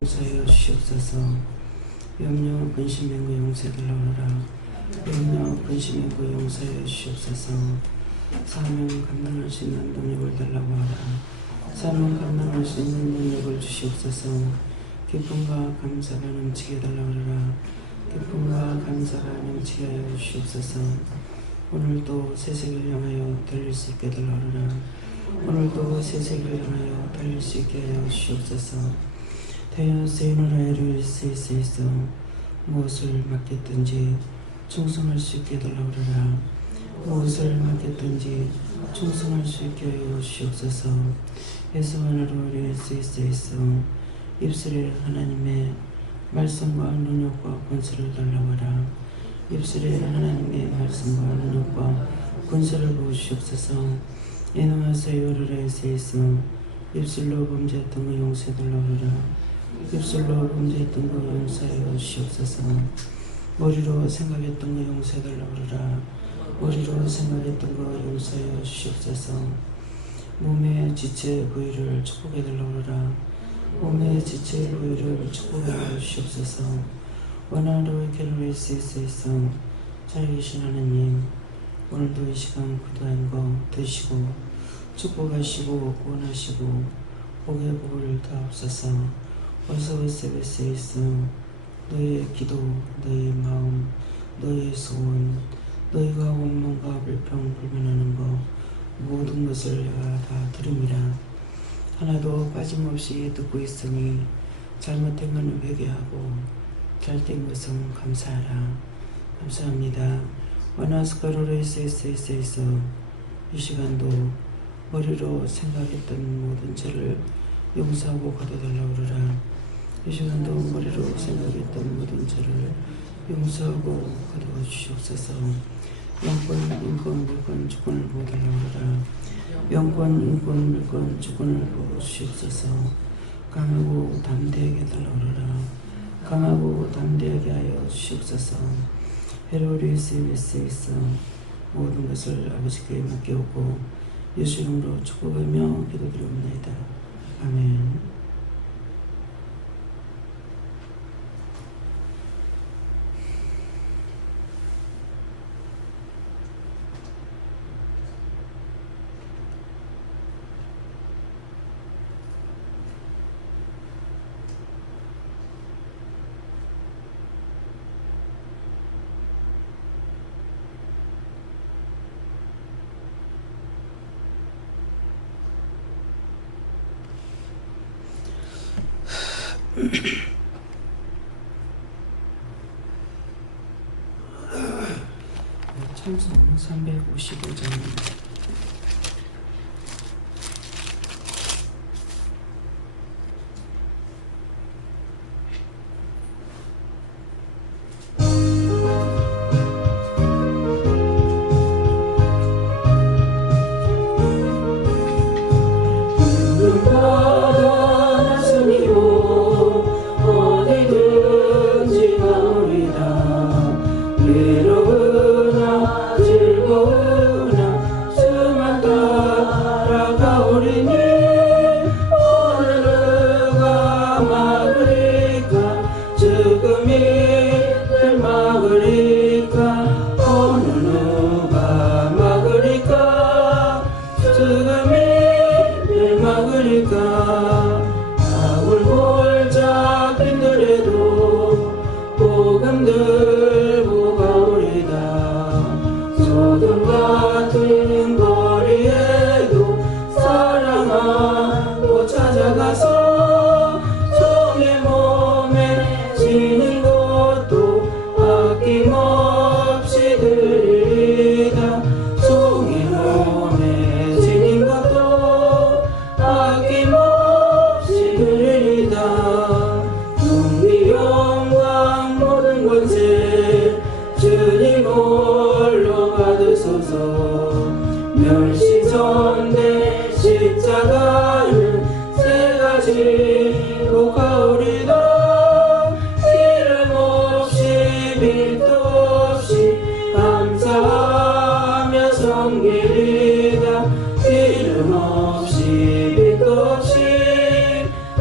용서하여 주시옵소서. 염려 근심 맹구 용서해달라 오너라. 염려 근심 맹구 용서하여 주시옵소서. 사명 감당할 수 있는 능력을 달라고 하라. 사명 감당할 수 있는 능력을 주시옵소서. 기쁨과 감사가 넘치게 해달라 오너라. 기쁨과 감사가 넘치게 하여 주시옵소서. 오늘도 새세계를 향하여 달릴 수 있게 해달라 오너라. 오늘도 새세계를 향하여 달릴 수 있게 하여 주시옵소서. 태어나서 이 나라에 이룰 수 있어 무엇을 맡겼든지 충성할 수 있게 해달라 오너라. 무엇을 맡겼든지 충성할 수 있게 하여 주시옵소서. 예수 하나로 이룰 수 있어 입술에 하나님의 말씀과 능력과 권세를 달라고 하라. 입술에 하나님의 말씀과 능력과 권세를 부으시옵소서. 이놈아서 요르라에 있어 입술로 범죄했던 거 용서해달라 오너라. 입술로 범죄했던 거 용서하여 주시옵소서. 머리로 생각했던 거 용서해달라 오너라. 머리로 생각했던 거 용서하여 주시옵소서. 몸의 지체 부위를 축복해달라 오너라. 몸의 지체 부위를 축복하여 주시옵소서. 원하로 괴로울 수 있어 잘 계신 하나님, 오늘도 이 시간 구도한 거 드시고 축복하시고 구원하시고 복의 복을 다옵소서. 어서 오세베세 있어 너의 기도, 너의 마음, 너의 소원, 너희가 원망과 불평 불만하는 거 모든 것을 내가 다 들음이라. 하나도 빠짐없이 듣고 있으니 잘못된 것은 회개하고 잘된 것은 감사하라. 감사합니다. 와나스카로레 있어 이 시간도 머리로 생각했던 모든 죄를 용서하고 걷어달라 오너라. 이 시간도 머리로 생각했던 모든 죄를 용서하고 걷어 주시옵소서. 영권, 인권, 물권, 주권을 보달라 오너라. 영권, 인권, 물권, 주권을 보주시옵소서. 강하고 담대하게 달라 오너라. 강하고 담대하게 하여 주시옵소서. 헤로리 스위스 있어 모든 것을 아버지께 맡겨오고 예수 이름으로 축복하며 기도드리옵나이다. 아멘. 찬송 355장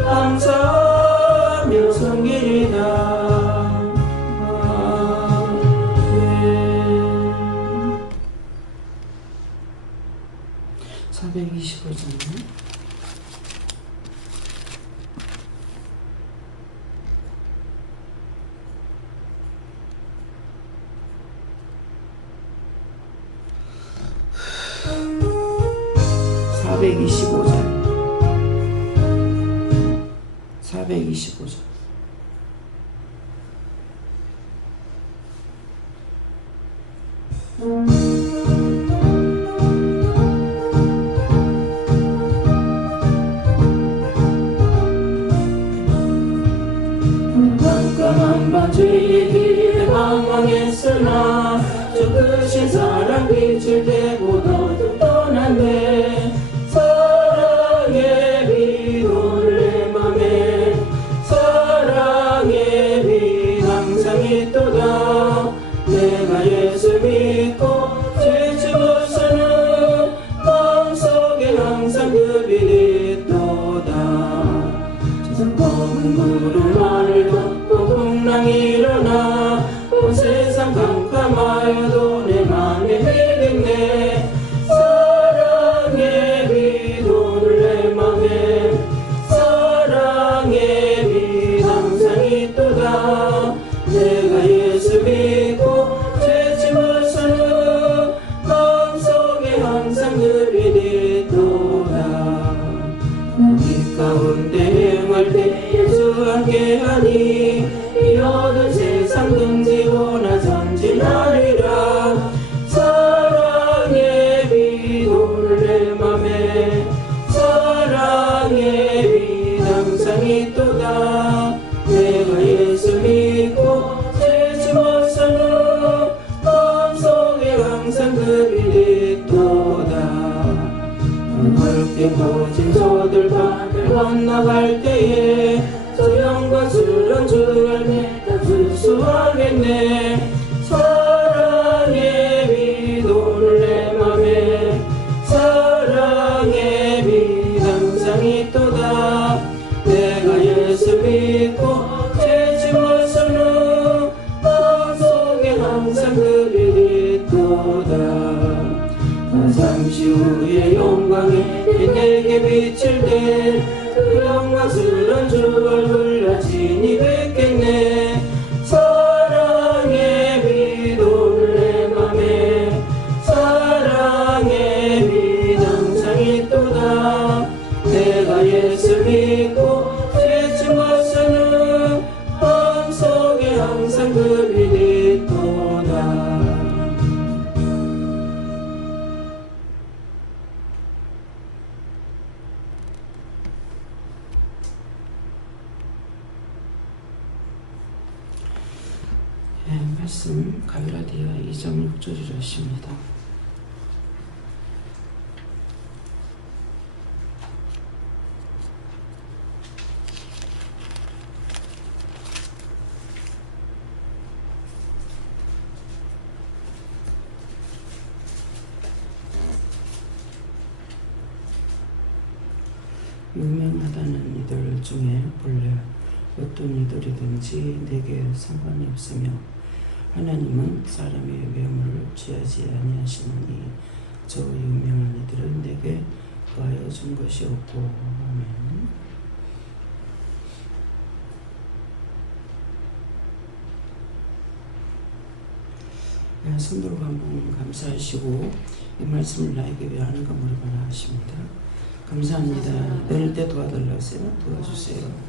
감사하며 425장 425장 깜깜한 밤 죄의 길에 방황했으나 저 크신 사랑 빛을 대고 너도 떠났네. 사랑의 빛 오늘 내 맘에 사랑의 빛 항상 있도다. 내가 예수 믿고 죄 집어서는 마음속에 항상 그 빛이 있도다. 세상 검은 구름 하늘 덮고 풍랑이 일어나 온 세상 깜깜하여도 내 맘에 믿음네. 사랑의 빛 오늘 내 맘에 사랑의 빛 항상 있도다. 내가 예수 믿고 죄 짐어서는 마음속에 항상 그 빛이 있도다. 빛 가운데 행할 때 예수 함께하니 이 어두운 세상 등지고 나 전진하리라. 사랑의 빛 오늘 내 맘에 사랑의 빛 항상 있도다. 내가 예수 믿고 죄 짐어서는 마음속에 항상 그 빛이 있도다. 넓게 퍼진 저들 밤을 건너갈 때에 저 영광스런 주 안에 다 수수하겠네. 사랑의 빛 오늘 내 맘에 사랑의 빛 항상 있도다. 내가 예수 믿고 죄 짐어서는 마음속에 항상 그 빛이 있도다. 잠시 후에 영광에 내게 비칠 때 그 영광스런 주 얼굴 나 친히 뵙겠네. 사랑의 빛 오늘 내 맘에 사랑의 빛 항상 있도다. 내가 예수 믿고 죄 짐어서는 마음속에 항상 그 빛이 있도다. 말씀 갈라디아 2장 6절이십니다. 유명하다는 이들 중에 본래 어떤 이들이든지 내게 상관이 없으며 하나님은 사람의 외모를 취하지 아니하시느니 저 유명한 이들은 내게 더하여 준 것이 없고. 아멘. 손들고 한번 감사하시고 이 말씀을 나에게 왜 하는가 물어봐라 하십니다. 감사합니다. 내릴 때 도와달라세요. 도와주세요.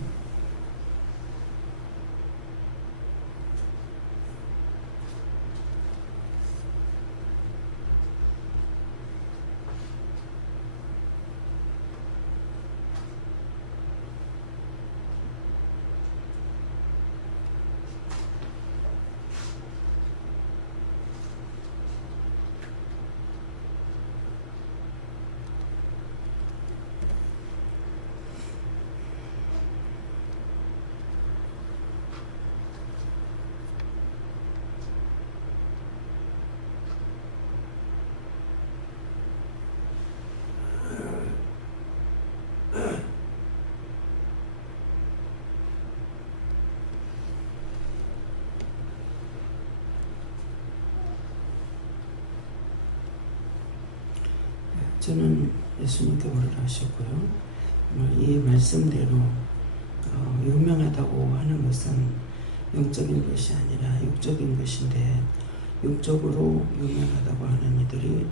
저는 예수님께 오르라하셨고요. 이 말씀대로 유명하다고 하는 것은 영적인 것이 아니라 육적인 것인데, 육적으로 유명하다고 하는 이들이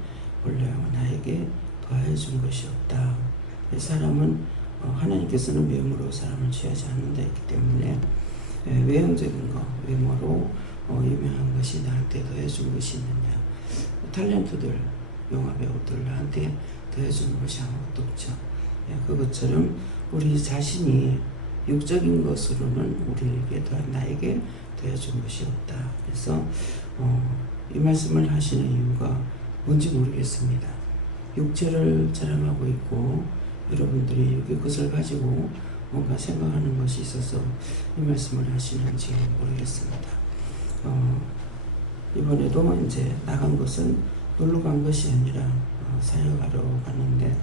원래 나에게 더해 준 것이 없다. 사람은 하나님께서는 외모로 사람을 취하지 않는 데 있기 때문에 외형적인 거, 외모로 유명한 것이 나한테 더해 준 것이 있느냐. 탤런트들, 영화 배우들 나한테 더해 준 것이 아무것도 없죠. 그것처럼 우리 자신이 육적인 것으로는 우리에게 나에게 더해준 것이 없다. 그래서 이 말씀을 하시는 이유가 뭔지 모르겠습니다. 육체를 자랑하고 있고 여러분들이 육의 것을 가지고 뭔가 생각하는 것이 있어서 이 말씀을 하시는지 모르겠습니다. 이번에도 이제 나간 것은 놀러 간 것이 아니라 사역하러 갔는데,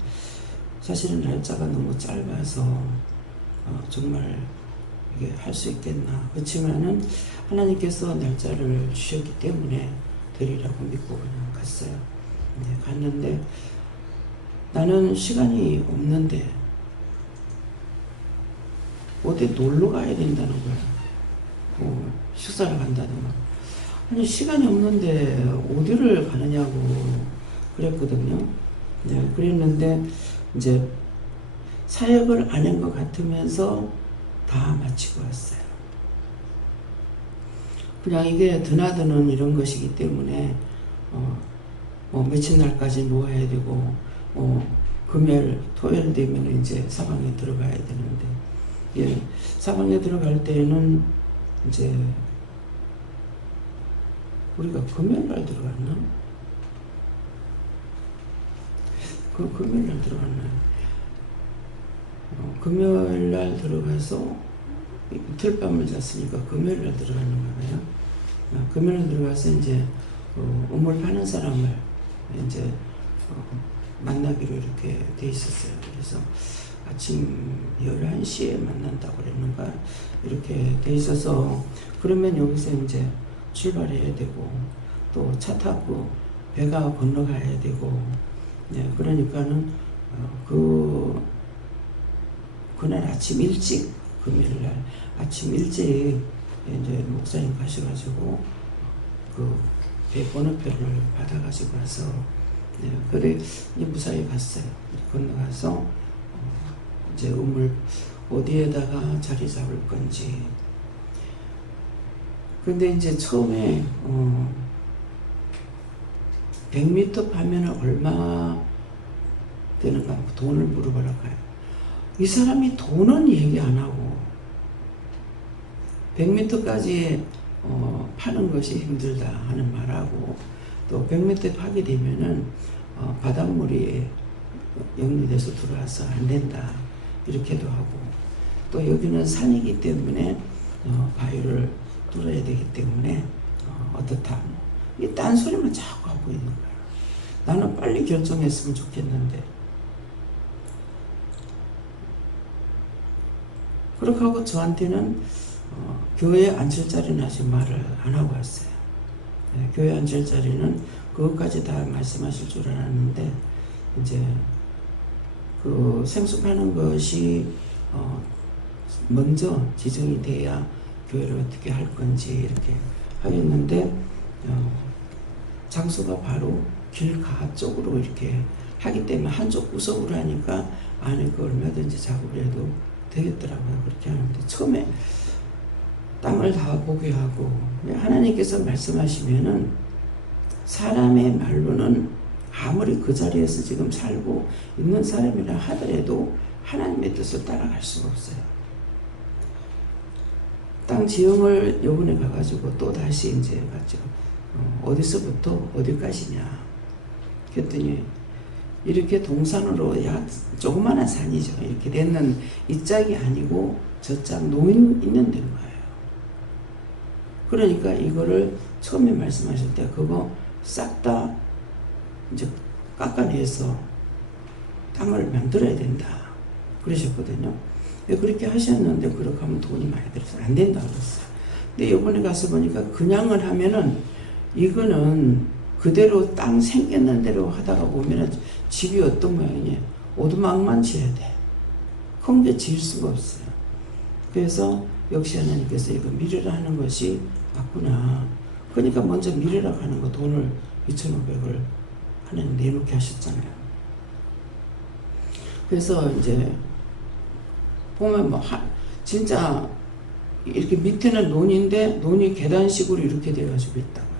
사실은 날짜가 너무 짧아서 정말 이게 할 수 있겠나. 그렇지만은 하나님께서 날짜를 주셨기 때문에 되리라고 믿고 그냥 갔어요. 갔는데 나는 시간이 없는데 어디 놀러 가야 된다는 거야. 식사를 간다든가. 아니 시간이 없는데 어디를 가느냐고 그랬거든요. 그랬는데 이제 사역을 안 한 것 같으면서 다 마치고 왔어요. 그냥 이게 드나드는 이런 것이기 때문에 며칠 날까지 모아야 되고 금요일, 토요일 되면 이제 사방에 들어가야 되는데, 사방에 들어갈 때는 이제 우리가 금요일 날 들어갔나? 금요일 날 들어갔나요? 금요일 날 들어가서 이틀밤을 잤으니까 금요일 날 들어가는 거예요. 금요일 날 들어가서 이제 우물 파는 사람을 이제 만나기로 이렇게 돼 있었어요. 그래서 아침 11시에 만난다고 그랬는가 이렇게 돼 있어서, 그러면 여기서 이제 출발해야 되고 또 차 타고 배가 건너가야 되고, 그러니까는 그날 아침 일찍, 금요일 날 아침 일찍 이제 목사님 가셔가지고 그 배 번호표를 받아가지고 와서 그래 이제 무사히 갔어요. 건너가서 이제 우물 어디에다가 자리 잡을 건지. 근데 이제 처음에 100m 파면은 얼마 되는가 돈을 물어보러 가요. 이 사람이 돈은 얘기 안 하고 100m까지 파는 것이 힘들다 하는 말하고, 또 100m 파게 되면은 바닷물이 역류돼서 들어와서 안 된다 이렇게도 하고, 또 여기는 산이기 때문에 바위를 뚫어야 되기 때문에 어떻다, 이 딴소리만 자꾸 하고 있는 거야. 나는 빨리 결정했으면 좋겠는데. 그렇게 하고 저한테는 교회 앉을 자리는 아직 말을 안 하고 왔어요. 교회 앉을 자리는 그것까지 다 말씀하실 줄 알았는데, 이제 그 생수파는 것이 먼저 지정이 돼야 교회를 어떻게 할 건지 이렇게 하겠는데, 장소가 바로 길가 쪽으로 이렇게 하기 때문에 한쪽 구석으로 하니까 안에 그 얼마든지 작업을 해도 되겠더라고요. 그렇게 하는데, 처음에 땅을 다 보게 하고, 하나님께서 말씀하시면은 사람의 말로는 아무리 그 자리에서 지금 살고 있는 사람이라 하더라도 하나님의 뜻을 따라갈 수가 없어요. 땅 지형을 요번에 가가지고 또 다시 이제 갔죠. 어디서부터 어디까지냐 그랬더니 이렇게 동산으로 조그마한 산이죠. 이렇게 되는 이 짝이 아니고 저 짝 노인 있는 데인 거예요. 그러니까 이거를 처음에 말씀하실 때 그거 싹 다 이제 깎아내서 땅을 만들어야 된다 그러셨거든요. 그렇게 하셨는데 그렇게 하면 돈이 많이 들어서 안 된다 그랬어요. 근데 이번에 가서 보니까 그냥을 하면은 이거는 그대로 땅 생겼는 대로 하다가 보면은 집이 어떤 모양이냐, 오두막만 지어야 돼. 큰 게 지을 수가 없어요. 그래서 역시 하나님께서 이거 미래라 하는 것이 맞구나. 그러니까 먼저 미래라 하는 거 돈을 2,500을 하나님 내놓게 하셨잖아요. 그래서 이제 보면 뭐 진짜 이렇게 밑에는 논인데 논이 계단식으로 이렇게 돼가지고 있다고요.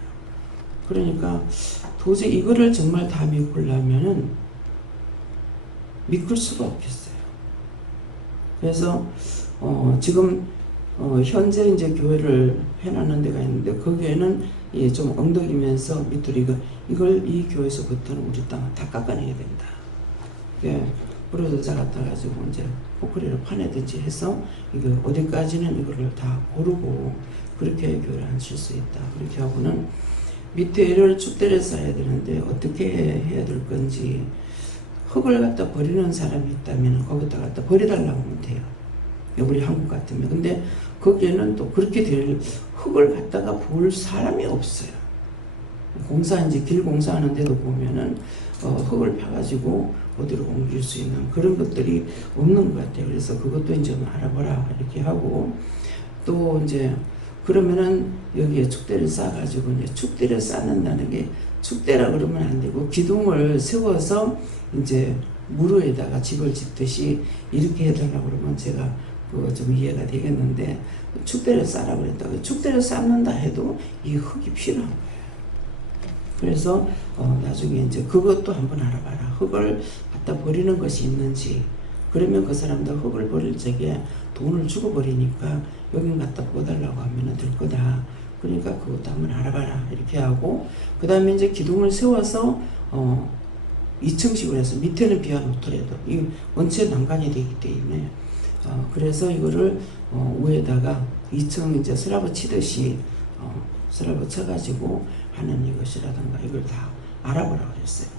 그러니까 도저히 이거를 정말 다 믿으려면은 믿을 수가 없겠어요. 그래서 지금 현재 이제 교회를 해놨는 데가 있는데 거기에는 좀 엉덩이면서 밑으로 이걸 이 교회에서부터는 우리 땅을 다 깎아내야 된다. 예, 부러져서 갖다 가지고 이제 포크레로 파내든지 해서 이거 어디까지는 이거를 다 고르고 그렇게 교회를 하실 수 있다. 그렇게 하고는 밑에를 축대를 쌓아야 되는데 어떻게 해야 될 건지 흙을 갖다 버리는 사람이 있다면 거기다 갖다 버려달라고 하면 돼요. 우리 한국 같으면. 근데 거기에는 또 그렇게 될 흙을 갖다가 볼 사람이 없어요. 이제 길 공사하는데도 보면은 흙을 파가지고 어디로 옮길 수 있는 그런 것들이 없는 것 같아요. 그래서 그것도 이제 알아보라 이렇게 하고 또 이제 그러면은 여기에 축대를 쌓아가지고 이제 축대를 쌓는다는 게 축대라 그러면 안 되고 기둥을 세워서 이제 무르에다가 집을 짓듯이 이렇게 해달라고 그러면 제가 그거 좀 이해가 되겠는데 축대를 쌓으라고 그랬다고 축대를 쌓는다 해도 이 흙이 필요한 거예요. 그래서 나중에 이제 그것도 한번 알아봐라. 흙을 갖다 버리는 것이 있는지. 그러면 그 사람도 흙을 버릴 적에 돈을 주고 버리니까 여긴 갖다 부어달라고 하면 될 거다. 그러니까 그것도 한번 알아봐라. 이렇게 하고 그 다음에 이제 기둥을 세워서 2층씩을 해서 밑에는 비워놓더라도 이 원체 난간이 되기 때문에 그래서 이거를 위에다가 2층 이제 슬라브 치듯이 슬라브 쳐가지고 하는 이것이라든가 이걸 다 알아보라고 그랬어요.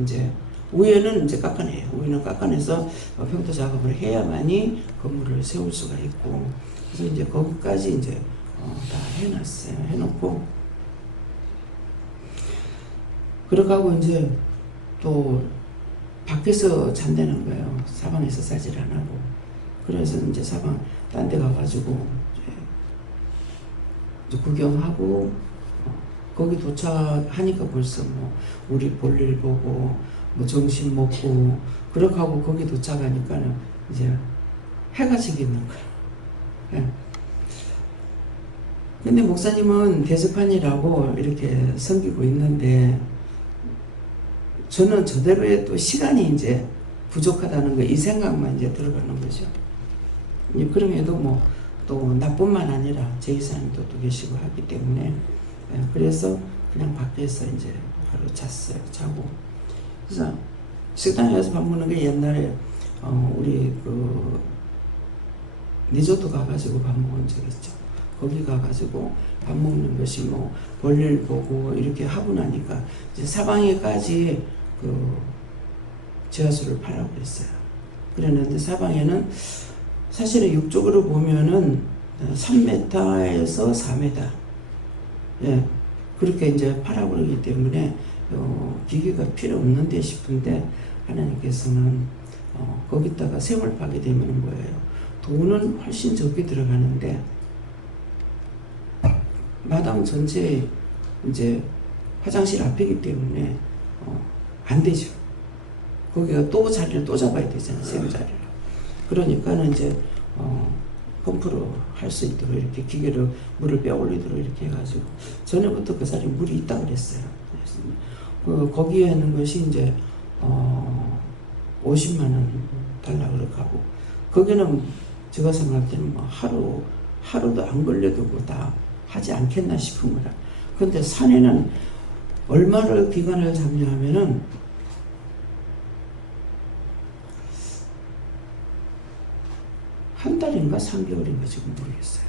이제 위에는 이제 깎아내요. 위에는 깎아내서 평도 작업을 해야만이 건물을 세울 수가 있고 그래서 이제 거기까지 이제 다 해놨어요. 해놓고 그러고 이제 또 밖에서 잔다는 거예요. 사방에서 싸질 안 하고. 그래서 이제 사방 딴 데 가가지고 이제 구경하고 거기 도착하니까 벌써 뭐 우리 볼일 보고 뭐 점심 먹고 그렇게 하고 거기 도착하니까는 이제 해가 지겠는 거야. 예. 근데 목사님은 대접판이라고 이렇게 섬기고 있는데 저는 저대로의 또 시간이 이제 부족하다는 거 이 생각만 이제 들어가는 거죠. 그럼에도 뭐 또 나뿐만 아니라 제이사님도 또 계시고 하기 때문에 그래서 그냥 밖에서 이제 하루 잤어요. 자고. 그래서 식당에 가서 밥 먹는 게 옛날에 우리 그 리조트 가가지고 밥 먹은 적 있죠. 거기 가가지고 밥 먹는 것이 뭐 볼일 보고 이렇게 하고 나니까 이제 사방에까지 그 지하수를 파라고 그랬어요. 그랬는데 사방에는 사실은 육적으로 보면은 3m에서 4m 예 그렇게 이제 파라고 그러기 때문에 기계가 필요 없는데 싶은데 하나님께서는 거기다가 샘을 파게 되면 뭐예요? 돈은 훨씬 적게 들어가는데 마당 전체에 이제 화장실 앞이기 때문에 안 되죠. 거기가 또 자리를 또 잡아야 되잖아요. 샘 자리를. 그러니까는 이제 펌프로 할 수 있도록 이렇게 기계로 물을 빼 올리도록 이렇게 해가지고 전에부터 그 자리에 물이 있다 그랬어요. 거기에 있는 것이 이제 50만 원 달라고 그렇게 하고 거기는 제가 생각할 때는 뭐 하루도 안 걸려도 뭐 다 하지 않겠나 싶은 거라. 그런데 산에는 얼마를 기간을 잡냐면은 한 달인가 3개월인가 지금 모르겠어요.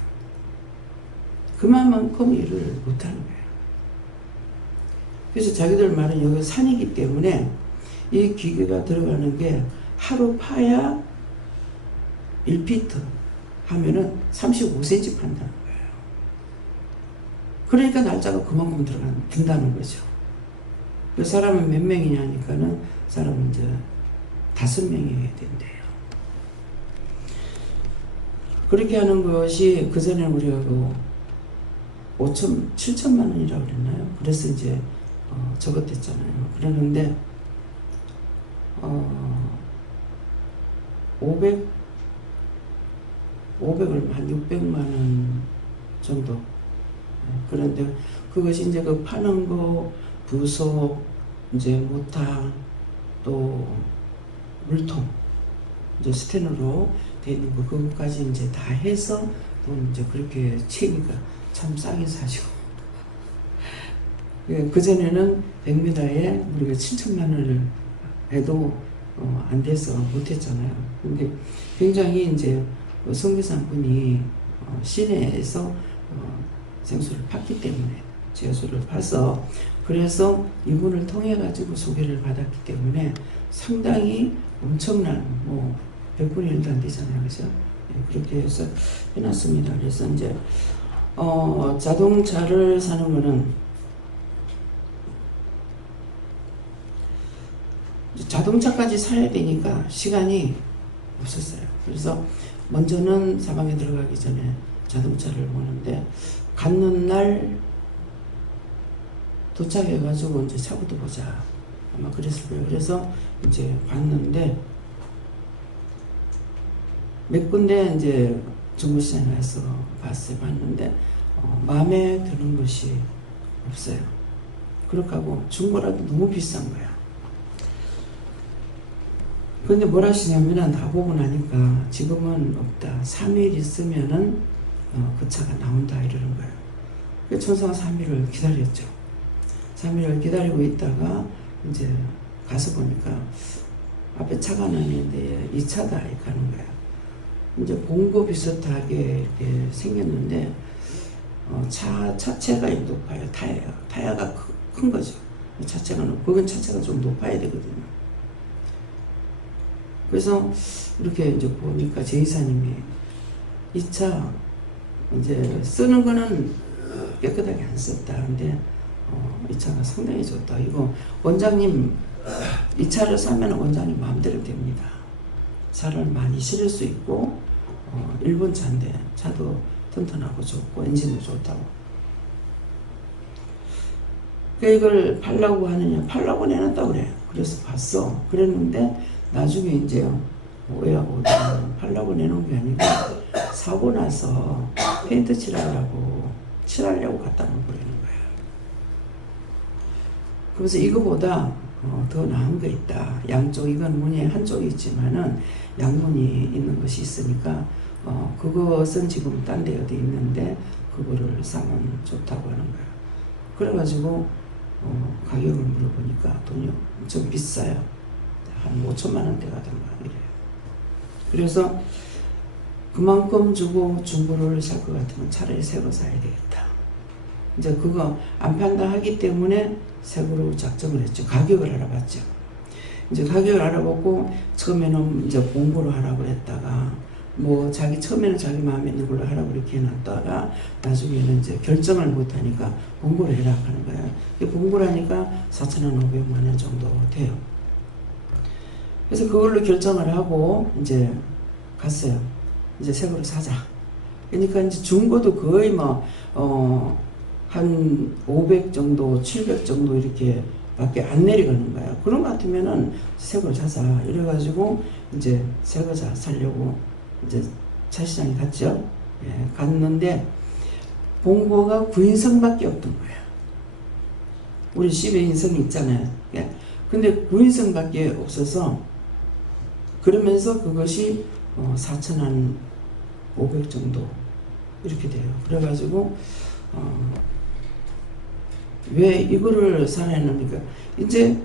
그만큼 일을 못하는 거예요. 그래서 자기들 말은 여기 산이기 때문에 이 기계가 들어가는 게 하루 파야 1피트 하면은 35cm 판다는 거예요. 그러니까 날짜가 그만큼 든다는 거죠. 그 사람은 몇 명이냐니까는 사람은 이제 5명이어야 된대요. 그렇게 하는 것이 그전에는 우리가 그 7천만 원이라고 그랬나요? 그래서 이제 적었댔잖아요. 그러는데 500을 한 600만 원 정도. 그런데 그것이 이제 그 파는 거, 부속, 이제 모탕, 또 물통, 이제 스텐으로 돼 있는 거, 그것까지 이제 다 해서 돈 이제 그렇게 치니까 참 싸게 사시고. 그전에는 100m에 우리가 7천만 원을 해도 안 돼서 못했잖아요. 근데 굉장히 이제 성교사분이 시내에서 생수를 팠기 때문에, 제수를 파서, 그래서 이분을 통해 가지고 소개를 받았기 때문에 상당히 엄청난 100분의 1도 안 되잖아요. 그죠? 그렇게 해서 해놨습니다. 그래서 이제 자동차를 사는 거는, 자동차까지 사야 되니까 시간이 없었어요. 그래서 먼저는 사방에 들어가기 전에 자동차를 보는데, 갔는 날 도착해가지고 이제 차부터 보자, 아마 그랬을 거예요. 그래서 이제 봤는데 몇 군데 이제 중고시장에 가서 봤는데 마음에 드는 것이 없어요. 그렇게 하고 중고라도 너무 비싼 거야. 근데 뭘 하시냐면은 다 보고 나니까 지금은 없다. 3일 있으면은 그 차가 나온다 이러는 거예요. 그래서 천사가 3일을 기다렸죠. 3일을 기다리고 있다가 이제 가서 보니까 앞에 차가 나는데 이 차다 이렇게 하는 거예요. 이제 봉고 비슷하게 이렇게 생겼는데 차체가 높아요. 타야가 큰 거죠. 차체가 그건 차체가 좀 높아야 되거든요. 그래서 이렇게 이제 보니까 제 이사님이 이 차 이제 쓰는 거는 깨끗하게 안 썼다. 근데 이 차가 상당히 좋다. 이거 원장님 이 차를 사면 원장님 마음대로 됩니다. 차를 많이 실을 수 있고 일본 차인데 차도 튼튼하고 좋고 엔진도 좋다고. 그러니까 이걸 팔라고 하느냐, 팔라고 내놨다고 그래. 그래서 봤어. 그랬는데 나중에 이제 오해하고 팔라고 내놓은 게 아니고 사고 나서 페인트 칠하려고 갖다 놓고 그러는 거예요. 그래서 이거보다 더 나은 거 있다. 양쪽, 이건 문이 한쪽이 있지만은 양문이 있는 것이 있으니까 그것은 지금 딴 데 어디 있는데 그거를 사면 좋다고 하는 거예요. 그래가지고 가격을 물어보니까 돈이 엄청 비싸요. 한 5천만 원대 가던가 이래요. 그래서 그만큼 주고 중고를 살 것 같으면 차라리 새 거 사야 되겠다. 이제 그거 안 판다 하기 때문에 새 거로 작정을 했죠. 가격을 알아봤죠. 이제 가격을 알아보고 처음에는 이제 공부를 하라고 했다가 처음에는 자기 마음에 있는 걸로 하라고 이렇게 해놨다가 나중에는 이제 결정을 못하니까 공부를 해라 하는 거예요. 공부를 하니까 4,500만 원 정도 돼요. 그래서 그걸로 결정을 하고 이제 갔어요. 이제 새 거를 사자. 그러니까 이제 중고도 거의 한 500 정도, 700 정도 이렇게 밖에 안 내려가는 거예요. 그런 것 같으면은 새 걸 사자. 이래가지고 이제 새 거 사려고 이제 차시장에 갔죠. 예, 갔는데 봉고가 9인승밖에 없던 거예요. 우리 12인승이 있잖아요. 예. 근데 9인승밖에 없어서 그러면서 그것이 4,500 정도 이렇게 돼요. 그래가지고 왜 이거를 사야 합니까? 이제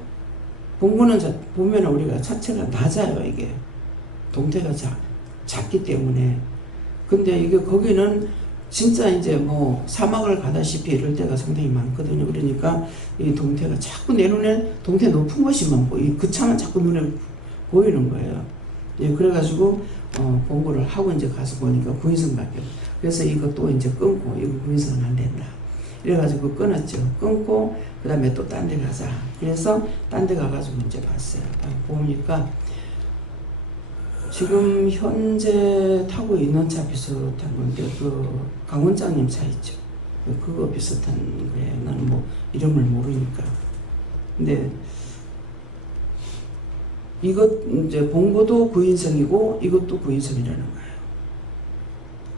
봉고는 보면 우리가 차체가 낮아요. 이게 동태가 작기 때문에. 근데 이게 거기는 진짜 이제 사막을 가다시피 이럴 때가 상당히 많거든요. 그러니까 이 동태가 자꾸 내 눈에 동태 높은 것이만 그 차만 자꾸 눈에 보이는 거예요. 예, 그래가지고 봉고를 하고 이제 가서 보니까 9인승밖에. 그래서 이거 또 이제 끊고 이거 9인승은 안 된다. 이래가지고 끊었죠. 끊고 그 다음에 또 딴 데 가자. 그래서 딴 데 가가지고 이제 봤어요. 보니까 지금 현재 타고 있는 차 비슷한 건데 그 강원장님 차 있죠. 그거 비슷한 거예요. 나는 뭐 이름을 모르니까. 근데 이것 이제 봉고도 9인승이고 이것도 9인승이라는 거예요.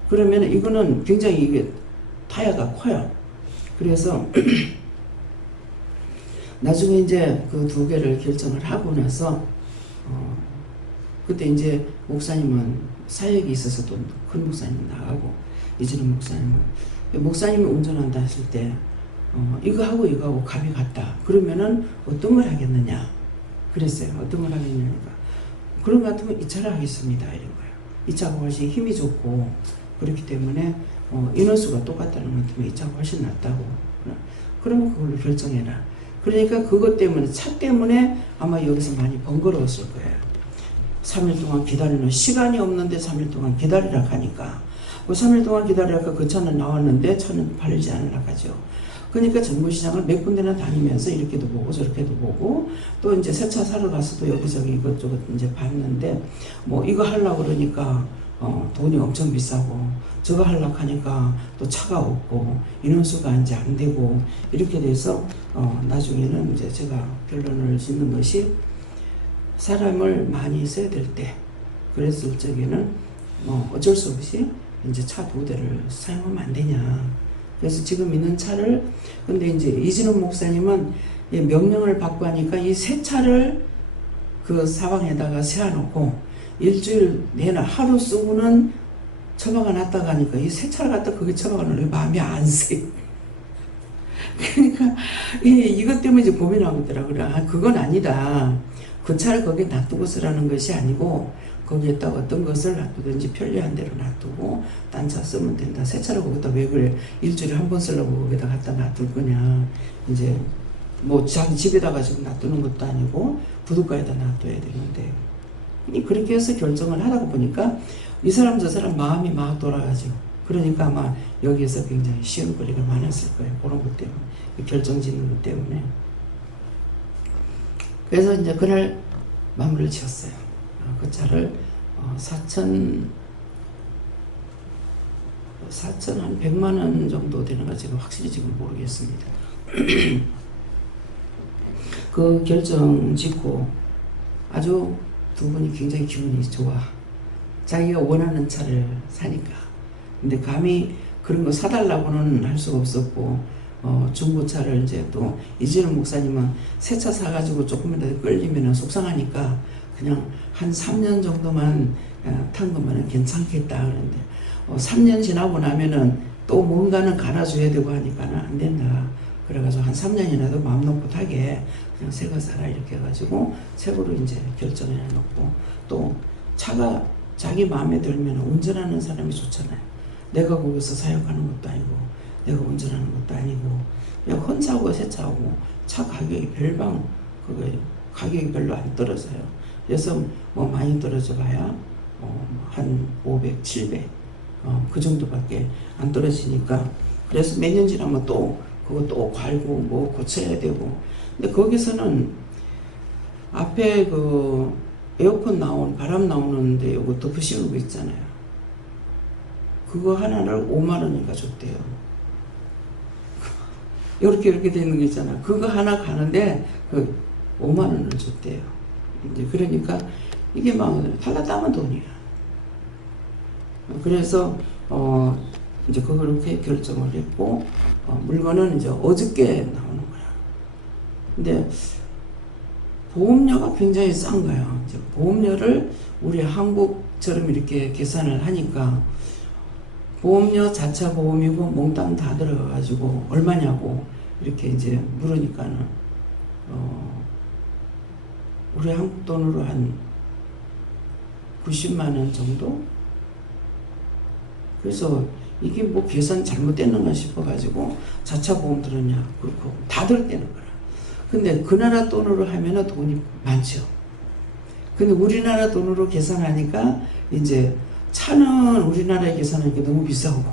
그러면 이거는 굉장히 이게 타야가 커요. 그래서 나중에 이제 그 두 개를 결정을 하고 나서 그때 이제 목사님은 사역이 있어서 또 큰 목사님은 나가고 이제는 목사님이 운전한다 했을 때 이거 하고 값이 같다. 그러면은 어떤 걸 하겠느냐 그랬어요. 어떤 걸 하겠느냐니까 그런 것 같으면 이 차를 하겠습니다 이런 거예요. 이 차가 훨씬 힘이 좋고 그렇기 때문에 인원수가 똑같다는 것 같으면 이 차가 훨씬 낫다고. 그러면 그걸로 결정해라. 그러니까 그것 때문에 차 때문에 아마 여기서 많이 번거로웠을 거예요. 3일 동안 기다리는 시간이 없는데 3일 동안 기다리라 하니까 그 3일 동안 기다리라니까 그 차는 나왔는데 차는 팔리지 않으라 하죠. 그러니까 정보시장을 몇 군데나 다니면서 이렇게도 보고 저렇게도 보고 또 이제 새 차 사러 가서도 여기저기 이것저것 이제 봤는데 뭐 이거 하려고 그러니까 돈이 엄청 비싸고 저거 하려고 하니까 또 차가 없고 인원수가 이제 안 되고 이렇게 돼서 나중에는 이제 제가 결론을 짓는 것이 사람을 많이 써야 될 때 그랬을 적에는 어쩔 수 없이 이제 차 두 대를 사용하면 안 되냐. 그래서 지금 있는 차를 근데 이제 이진원 목사님은 명령을 받고 하니까 이 새 차를 그 사방에다가 세워놓고 일주일 내내 하루 쓰고는 처박아 놨다가 하니까 이 새 차를 갖다 거기 처박아 놓으면 마음이 안 쓰여. 그러니까 이것 때문에 이제 고민하고 있더라고요. 그건 아니다. 그 차를 거기에 놔두고 쓰라는 것이 아니고 거기에다 어떤 것을 놔두든지 편리한 대로 놔두고 딴 차 쓰면 된다. 새 차를 거기다 왜 그래? 일주일에 한 번 쓰려고 거기다 갖다 놔둘 거냐. 이제 뭐 자기 집에다가 지금 놔두는 것도 아니고 부둣가에다 놔둬야 되는데 그렇게 해서 결정을 하다 보니까 이 사람 저 사람 마음이 막 돌아가죠. 그러니까 아마 여기에서 굉장히 시험거리가 많았을 거예요. 그런 것 때문에 결정 짓는 것 때문에. 그래서 이제 그날 마무리를 지었어요. 그 차를 4천 한 100만 원 정도 되는가 제가 확실히 지금 모르겠습니다. 그 결정 짓고 아주 두 분이 굉장히 기분이 좋아. 자기가 원하는 차를 사니까. 근데 감히 그런 거 사달라고는 할 수가 없었고 중고차를 이제 또 이진원 목사님은 새 차 사가지고 조금이라도 끌리면 속상하니까 그냥 한 3년 정도만 탄 거면 괜찮겠다 그러는데 3년 지나고 나면은 또 뭔가는 갈아줘야 되고 하니까는 안 된다. 그래가지고 한 3년이라도 마음 놓고 타게 그냥 새 거 사라 이렇게 해가지고 새 거로 이제 결정해 놓고 또 차가 자기 마음에 들면 운전하는 사람이 좋잖아요. 내가 거기서 사역하는 것도 아니고 내가 운전하는 것도 아니고 그냥 혼자하고 세차하고 차 가격이 별방 그거 가격이 별로 안 떨어져요. 그래서 뭐 많이 떨어져 봐야 한 500, 700 그 정도밖에 안 떨어지니까 그래서 몇 년 지나면 또 그거 또 갈고 뭐 고쳐야 되고 근데 거기서는 앞에 그 에어컨 바람 나오는데 요거 덮어 씌우는 거 있잖아요. 그거 하나를 5만 원인가 줬대요. 이렇게 되는 거 있잖아. 그거 하나 가는데 그 5만 원을 줬대요. 이제 그러니까 이게 막 달라 따면 돈이야. 그래서 이제 그렇게 결정을 했고 물건은 이제 어저께 나오는 거야. 근데 보험료가 굉장히 싼 거예요. 이제 보험료를 우리 한국처럼 이렇게 계산을 하니까 보험료 자차 보험이고 몽땅 다 들어가가지고 얼마냐고 이렇게 이제 물으니까는 우리 한국 돈으로 한 90만 원 정도? 그래서 이게 뭐 계산 잘못됐는가 싶어가지고 자차 보험 들었냐 그렇고 다 들었다는 거라. 근데 그 나라 돈으로 하면은 돈이 많죠. 근데 우리나라 돈으로 계산하니까 이제 차는 우리나라에 계산하니까 너무 비싸고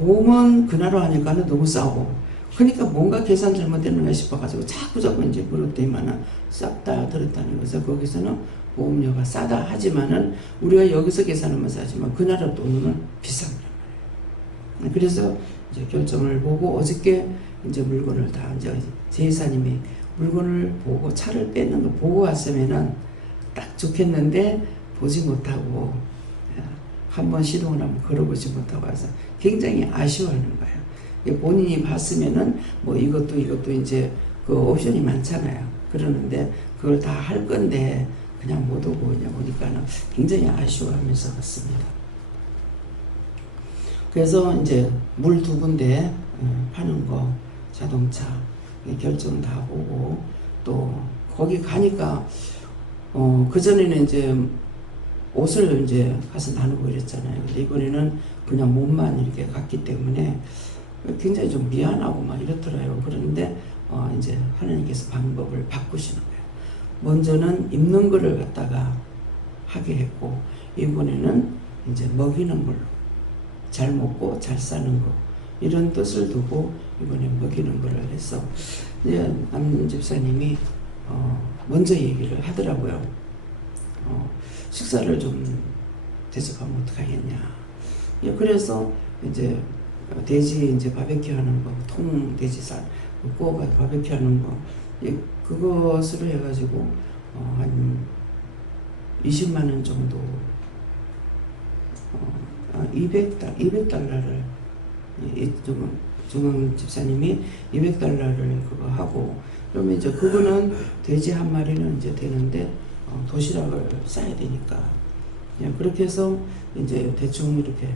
보험은 그나로 하니까는 너무 싸고, 그러니까 뭔가 계산 잘못됐는가 싶어가지고 자꾸 이제 물었더니만은 싹 다 들었다는 거죠. 거기서는 보험료가 싸다 하지만은 우리가 여기서 계산하면 싸지만 그 나라 돈은 비싼 거란 말이에요. 그래서 이제 결정을 보고 어저께 이제 물건을 다 이제 제이사님이 물건을 보고 차를 뺏는 거 보고 왔으면은 딱 좋겠는데 보지 못하고 한번 시동을 한번 걸어보지 못하고 와서 굉장히 아쉬워하는 거예요. 본인이 봤으면은 뭐 이것도 이제 그 옵션이 많잖아요. 그러는데 그걸 다 할 건데 그냥 못 오고 그냥 보니까는 굉장히 아쉬워하면서 왔습니다. 그래서 이제 물 2군데 파는 거 자동차 결정 다 보고 또 거기 가니까 그전에는 이제 옷을 이제 가서 나누고 이랬잖아요. 근데 이번에는 그냥 몸만 이렇게 갔기 때문에 굉장히 좀 미안하고 막 이렇더라고요. 그런데 이제 하나님께서 방법을 바꾸시는 거예요. 먼저는 입는 거를 갖다가 하게 했고, 이번에는 이제 먹이는 걸로 잘 먹고 잘 사는 거 이런 뜻을 두고 이번에 먹이는 거를 해서 이제 남 집사님이 먼저 얘기를 하더라고요. 식사를 좀 대접하면 어떡하겠냐. 그래서 이제 돼지 이제 바베큐 하는 거, 통 돼지살 구워가 바베큐 하는 거, 그것으로 해가지고 한 20만 원 정도, 200달러를 정은 집사님이 200달러를 그거 하고, 그러면 이제 그거는 돼지 한 마리는 이제 되는데 도시락을 싸야 되니까 그렇게 해서 이제 대충 이렇게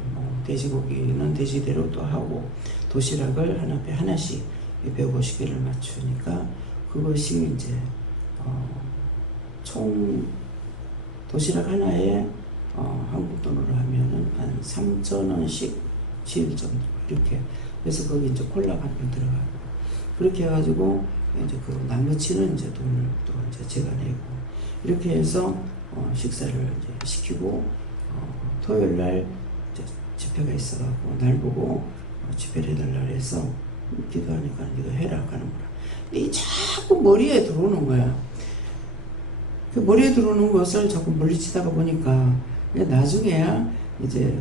돼지고기는 돼지대로 또 하고 도시락을 하나에 하나씩 150개를 맞추니까 그것이 이제 총 도시락 하나에 한국 돈으로 하면은 한 3,000원씩 지을 정도 이렇게. 그래서 거기 이제 콜라가 한 번 들어가고 그렇게 해가지고 이제 그 나머지는 이제 돈을 또 이제 제가 내고 이렇게 해서 식사를 이제 시키고 토요일 날 이제 집회가 있어갖고 날 보고 집회를 해달라 해서 기도하니까 네가 해라 하는 거라. 이 자꾸 머리에 들어오는 거야. 그 머리에 들어오는 것을 자꾸 물리치다가 보니까 나중에야 이제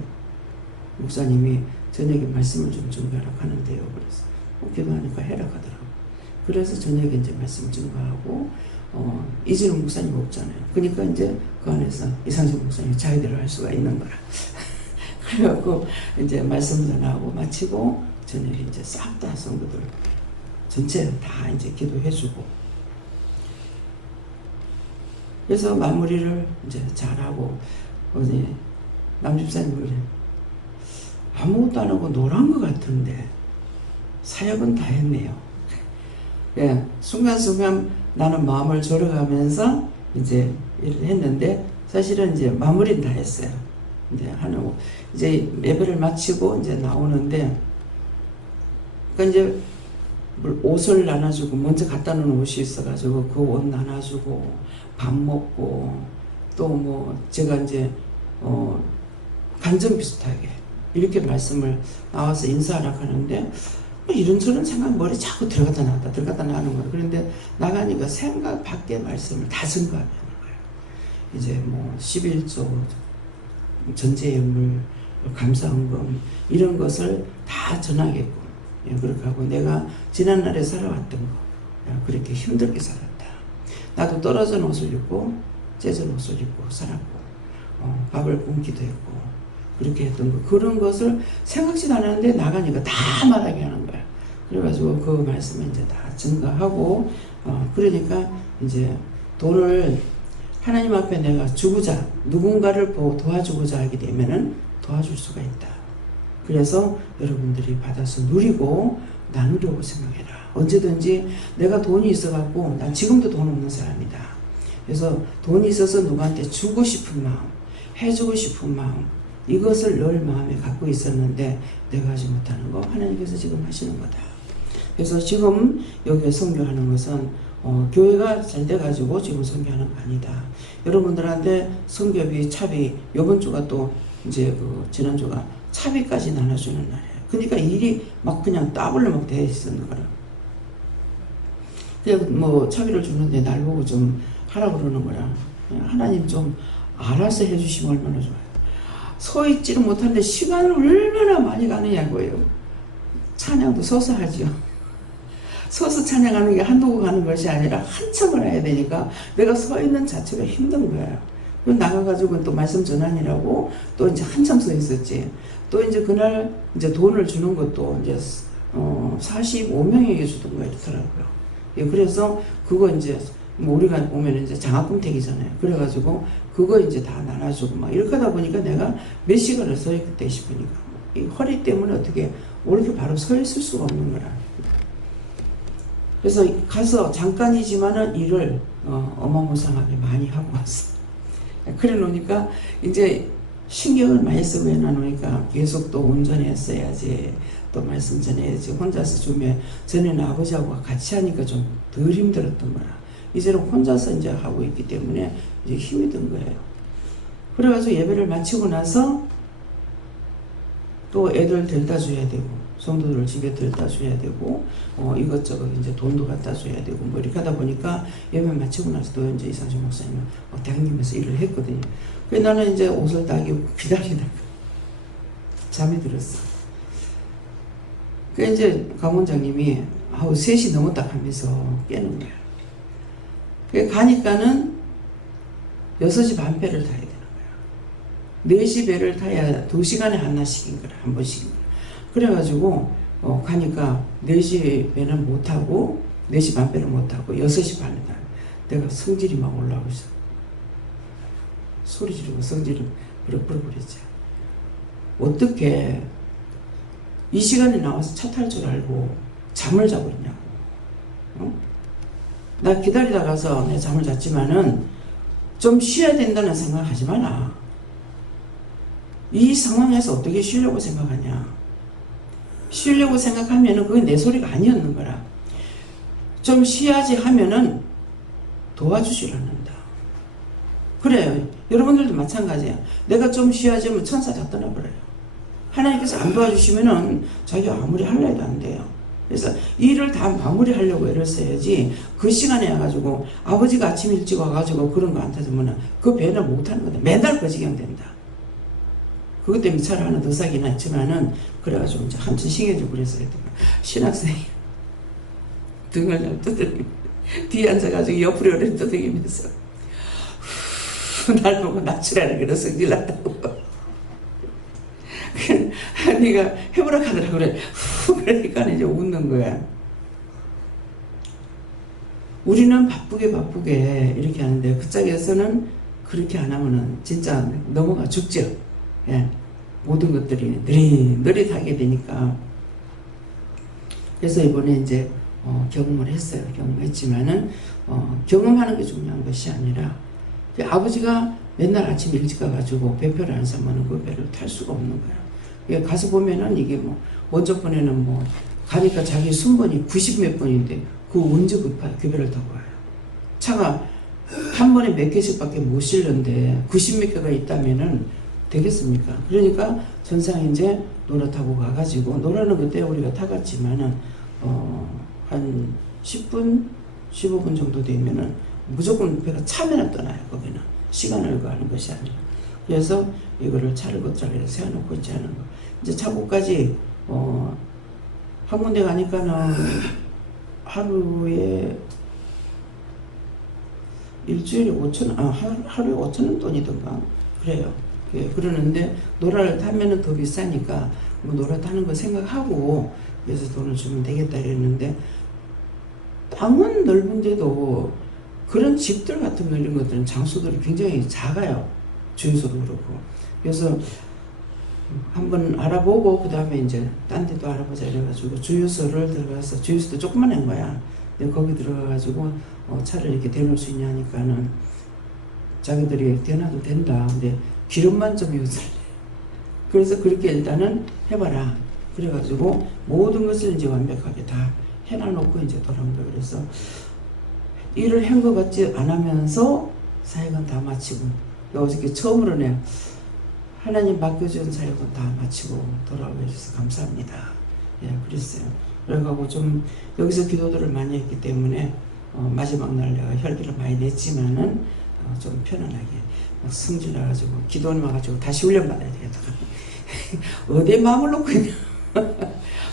목사님이 저녁에 말씀을 좀 증거하라 하는데요. 그래서 기도하니까 해라 하더라고. 그래서 저녁에 이제 말씀 증거하고 이진우 목사님 없잖아요. 그러니까 이제 그 안에서 이상식 목사님이 자기대로 할 수가 있는 거라. 그래갖고 이제 말씀 전하고 마치고 저녁에 이제 싹 다 성도들 전체 다 이제 기도해주고 그래서 마무리를 이제 잘하고 어제 남집사님을 아무것도 안 하고 노란 것 같은데 사역은 다 했네요. 예, 순간순간 나는 마음을 졸여가면서 이제 일을 했는데 사실은 이제 마무리는 다 했어요. 이제 하는 이제 예배를 마치고 이제 나오는데 그러니까 이제 옷을 나눠주고 먼저 갖다 놓은 옷이 있어가지고 그 옷 나눠주고 밥 먹고 또 뭐 제가 이제 간증 비슷하게 이렇게 말씀을 나와서 인사하라 하는데 이런저런 생각 머리 자꾸 들어갔다 나가는 거예요. 그런데 나가니까 생각 밖의 말씀을 다 증거하는 거예요. 이제 뭐 11조 전제예물 감사헌금 이런 것을 다 전하겠고 그렇게 하고 내가 지난날에 살아왔던 거 그렇게 힘들게 살았다. 나도 떨어진 옷을 입고 찢은 옷을 입고 살았고 밥을 굶기도 했고 그렇게 했던 거 그런 것을 생각지도 않았는데 나가니까 다 말하게 하는 거야. 그래가지고 그 말씀을 이제 다 증거하고 그러니까 이제 돈을 하나님 앞에 내가 주고자 누군가를 도와주고자 하게 되면은 도와줄 수가 있다. 그래서 여러분들이 받아서 누리고 나누려고 생각해라. 언제든지 내가 돈이 있어갖고 난 지금도 돈 없는 사람이다. 그래서 돈이 있어서 누구한테 주고 싶은 마음, 해주고 싶은 마음 이것을 늘 마음에 갖고 있었는데 내가 하지 못하는 거 하나님께서 지금 하시는 거다. 그래서 지금 여기에 선교하는 것은 교회가 잘 돼가지고 지금 선교하는 거 아니다. 여러분들한테 선교비 차비 이번 주가 또 이제 그 지난주가 차비까지 나눠주는 날이에요. 그러니까 일이 막 그냥 따블로 막 돼 있었는 거라. 그냥 뭐 차비를 주는데 날 보고 좀 하라고 그러는 거야. 하나님 좀 알아서 해주시면 얼마나 좋아요. 서 있지를 못하는데 시간을 얼마나 많이 가느냐고요. 찬양도 서서 하죠. 서서 찬양하는 게 한두 곡 하는 것이 아니라 한참을 해야 되니까 내가 서 있는 자체가 힘든 거예요. 나가가지고 또 말씀 전환이라고 또 이제 한참 서 있었지. 또 이제 그날 이제 돈을 주는 것도 이제 45명에게 주던 거 이렇더라고요. 예, 그래서 그거 이제 뭐 우리가 보면 이제 장학금택이잖아요. 그래가지고 그거 이제 다 나눠주고 막 이렇게 하다 보니까 내가 몇 시간을 서 있겠다 싶으니까 이 허리 때문에 어떻게 이렇게 바로 서 있을 수가 없는 거야. 그래서 가서 잠깐이지만은 일을 어마무상하게 많이 하고 왔어. 그래 놓으니까 이제 신경을 많이 쓰고 해놔놓으니까 계속 또 운전했어야지, 또 말씀 전해야지. 혼자서 주면 전에는 아버지하고 같이 하니까 좀 덜 힘들었던 거라. 이제는 혼자서 이제 하고 있기 때문에 이제 힘이 든 거예요. 그래가지고 예배를 마치고 나서 또 애들 데려다 줘야 되고, 성도들을 집에 데려다 줘야 되고, 이것저것 이제 돈도 갖다 줘야 되고, 뭐 이렇게 하다 보니까 예배 마치고 나서 또 이제 이상준 목사님은 대학님에서 일을 했거든요. 그래서 나는 이제 옷을 다 입고 기다리다가 잠이 들었어. 그 이제 강원장님이 3시 넘었다 하면서 깨는 거야. 그 가니까는 6시 반 배를 타야 되는 거야. 4시 배를 타야 2시간에 하나씩인 거라, 한 번씩인 거야. 그래가지고 가니까 4시 배는 못 타고 4시 반 배를 못 타고 6시 반에 타. 내가 성질이 막 올라오고 있어. 소리 지르고 성질을 부려버렸지. 어떻게 이 시간에 나와서 차 탈 줄 알고 잠을 자고 있냐고. 어? 나 기다리다 가서 내 잠을 잤지만은 좀 쉬어야 된다는 생각 하지 마라. 이 상황에서 어떻게 쉬려고 생각하냐. 쉬려고 생각하면은 그게 내 소리가 아니었는 거라. 좀 쉬어야지 하면은 도와주질 않는다. 그래요. 여러분들도 마찬가지야. 내가 좀 쉬어야지 하면 천사 다 떠나버려요. 하나님께서 안 도와주시면은 자기가 아무리 하려 해도 안 돼요. 그래서 일을 다 마무리하려고 애를 써야지, 그 시간에 와가지고 아버지가 아침 일찍 와가지고 그런 거 안 타주면 그 배는 못하는 거다. 맨날 그 지경 된다. 그것 때문에 차를 하나 더 사긴 했지만은, 그래가지고 이제 한참 신경질 그랬어요. 신학생이 등을 잘 두드리고 뒤에 앉아가지고 옆으로 오래 두드리면서 날 보고 낮추라는 그런 성질 났다고. 네가 해보라 하더라고. 그래. 그러니까 이제 웃는 거야. 우리는 바쁘게 이렇게 하는데 그 짝에서는 그렇게 안 하면은 진짜 넘어가 죽죠. 예. 모든 것들이 느릿하게 되니까. 그래서 이번에 이제 경험을 했어요. 경험했지만은 경험하는 게 중요한 것이 아니라, 아버지가 맨날 아침 일찍 가가지고 배표를 안 사면은 그 배를 탈 수가 없는 거야. 가서 보면은 이게 뭐 먼저 번에는 뭐 가니까 자기 순번이 90몇 번인데 그거 언제 그 배를 타고 와요. 차가 한 번에 몇 개씩밖에 못 실는데 90몇 개가 있다면은 되겠습니까? 그러니까 전상 이제 노라 타고 가가지고, 노라는 그때 우리가 타갔지만은 한 10분 15분 정도 되면은 무조건 배가 차면은 떠나요. 거기는 시간을 가는 것이 아니라. 그래서 이거를 차를 걷자고 세워놓고 있지 않은 거. 이제 차고까지 한 군데 가니까는 하루에 일주일에 5,000원, 하루에 5,000원 돈이던가 그래요. 예, 그러는데 노라를 타면은 더 비싸니까 뭐 노라 타는 거 생각하고 그래서 돈을 주면 되겠다 이랬는데, 땅은 넓은데도 그런 집들 같은 거 이런 것들은 장소들이 굉장히 작아요. 주유소도 그렇고. 그래서 한번 알아보고 그 다음에 이제 딴 데도 알아보자 이래가지고 주유소를 들어가서, 주유소도 조그만한 거야. 근데 거기 들어가가지고 차를 이렇게 대놓을 수 있냐 하니까는 자기들이 대놔도 된다. 근데 기름만 좀 요술래. 그래서 그렇게 일단은 해봐라. 그래가지고 모든 것을 이제 완벽하게 다 해놔놓고 이제 돌아온 거예요. 그래서 일을 한 것 같지 안 하면서 사역은 다 마치고, 어저께 처음으로 하나님 맡겨준 사역은 다 마치고 돌아와 주셔서 감사합니다. 예, 그랬어요. 그래가지고 좀 여기서 기도들을 많이 했기 때문에 마지막 날 내가 혈기를 많이 냈지만은 좀 편안하게 막 성질 나가지고 기도원 와가지고 다시 훈련 받아야 되겠다. 어디에 마음을 놓고 있냐.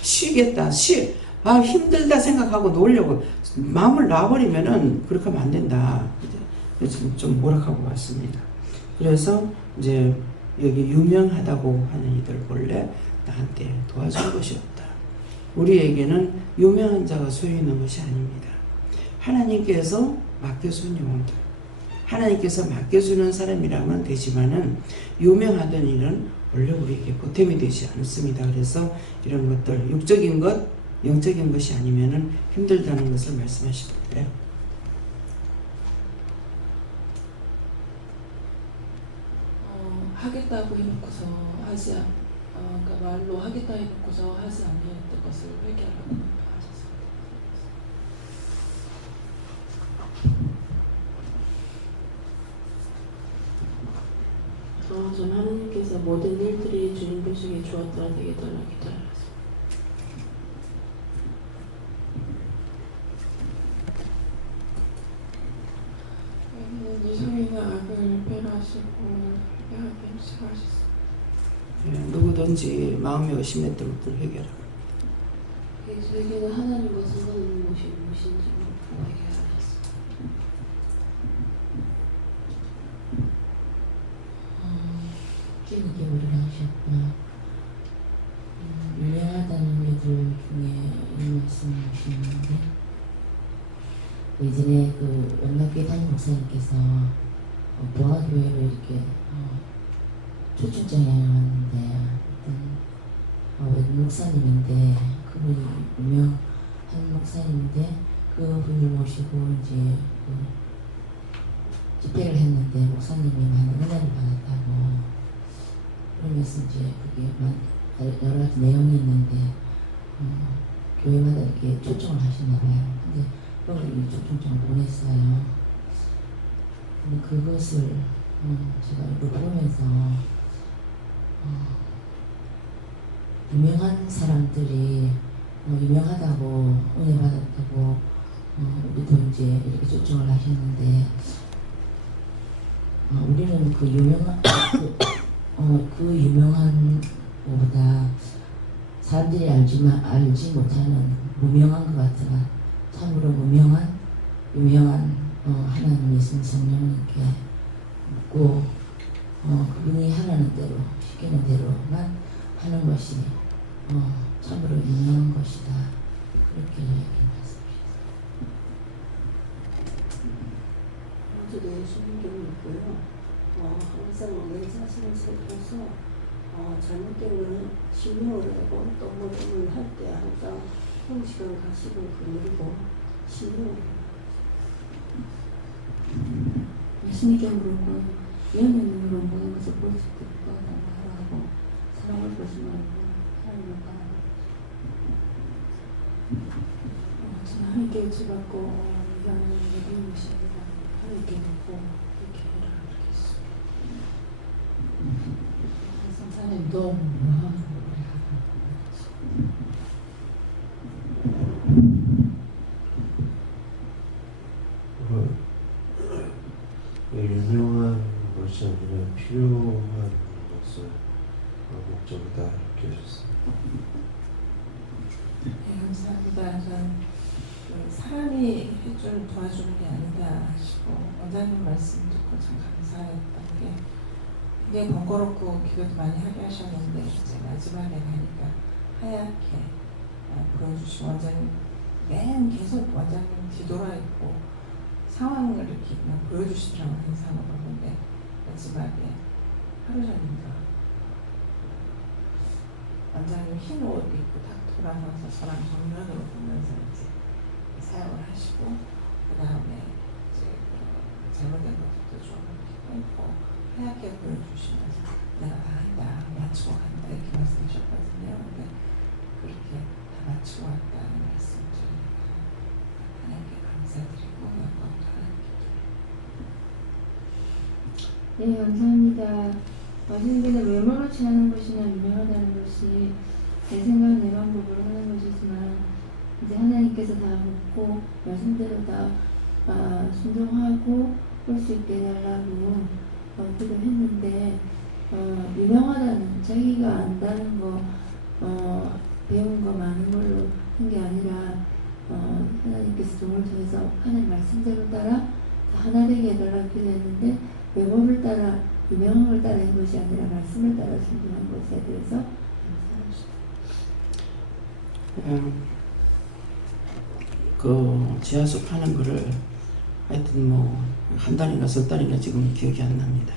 쉬겠다. 힘들다 생각하고 놀려고 마음을 놔버리면은 그렇게 하면 안 된다. 좀 모락하고 왔습니다. 그래서 이제 여기 유명하다고 하는 이들 본래 나한테 도와줄 것이 없다. 우리에게는 유명한 자가 소유 있는 것이 아닙니다. 하나님께서 맡겨준 영혼들, 하나님께서 맡겨주는 사람이라면 되지만은 유명하던 일은 원래 우리에게 보탬이 되지 않습니다. 그래서 이런 것들 육적인 것, 영적인 것이 아니면은 힘들다는 것을 말씀하시는데요. 하겠다고 해놓고서 그러니까 말로 하겠다 해놓고서 하지 않는 것을 회개하라고 하셨습니다. 전 하나님께서 모든 일들이 주님 보시기에 좋았더라 되게 달라 기다렸습니다. 이성이가 악을 배라하시고 야합을 시하셨습니다. 누구든지 마음에 의심했던 것들을 회개하라. 저에게는 하나님과 상관없는 것이 무엇인지 회개하셨습니다. 끼니게 우리를 하셨구나. 유명하다는 얘들 중에 이 말씀을 하시는데 예전에 그 연락교회 담임 목사님께서 보아교회를 이렇게 초청장에 왔는데 어떤 목사님인데 그분이 유명한 목사님인데 그분을 모시고 이제 그 집회를 했는데 목사님이 많은 은혜를 받았다고 그러면서 이제 그게 여러 가지 내용이 있는데 교회마다 이렇게 초청을 하시나 봐요. 근데 그걸 초청장을 보냈어요. 근데 그것을 제가 이걸 보면서 유명한 사람들이 유명하다고 은혜 받았다고 우리도 이제 이렇게 초청을 하셨는데 우리는 그 유명한 그 유명한 것보다 사람들이 알지 못하는 무명한 것 같으나 참으로 유명한 하나님 예수님 성령님께 묻고 그분이 하라는 대로 시키는 대로만 하는 것이 참으로 유명한 것이다. 그렇게 말씀하셨습니다. 저도 예수님 좀 있고요. 항상 내 자신을 살펴서 잘못된 거는 신명을 하고 또 뭐를 할 때 항상 형식을 가시고 그리고 신명을 예수님께로 그러고 연연으로 모든 것을 볼 수 있도록 하라고 사랑할 것이 말고 하나님을 따라 하나님께 의지받고 하나님의 도움이시니까 하나님께 믿고 이렇게 해라 그렇게 했습니다. 성사님 너무 유명한 것이 아니라 필요한 것을 목적이다 이렇게 하셨습니다. 네, 감사합니다. 전 사람이 해줄 도와주는 게 아니다 하시고 원장님 말씀 듣고 참 감사했던 게 굉장히 번거롭고 기도도 많이 하게 하셨는데 이제 마지막에 가니까 하얗게 보여주시고 원장님 맨 계속 원장님 뒤돌아 있고 상황을 이렇게 그냥 보여주시더라고요. 인상을 보는데 마지막에 하루 전인가 원장님 흰 옷 입고 딱 돌아서서 저랑 정면으로 보면서 이제 사역을 하시고 그 다음에 이제 잘못된 것도 좀 끊고 하얗게 보여주시면서 내가 다 한다, 마치고 간다 이렇게 말씀하셨거든요. 근데 그렇게 다 마치고 왔다는 말씀 드리니까 하나님께 감사드리고 영광도 하나님께 네, 감사합니다. 어딘지는 외모로 취하는 것이나 유명하다는 것이 내 생각, 내 방법으로 하는 것이지만 이제 하나님께서 다 묻고 말씀대로 다 순종하고 볼 수 있게 해달라고 기도했는데 유명하다는 자기가 안다는 거 배운 거 많은 걸로 한 게 아니라 하나님께서 종을 통해서 하나님 말씀대로 따라 다 하나 되게 해달라고 기도했는데 외모를 따라 유명한 걸 따라 한 것이 아니라 말씀을 따라 순종한 것에 대해서 그 지하수 파는 거를 하여튼 뭐 한 달인가 석 달인가 지금 기억이 안 납니다.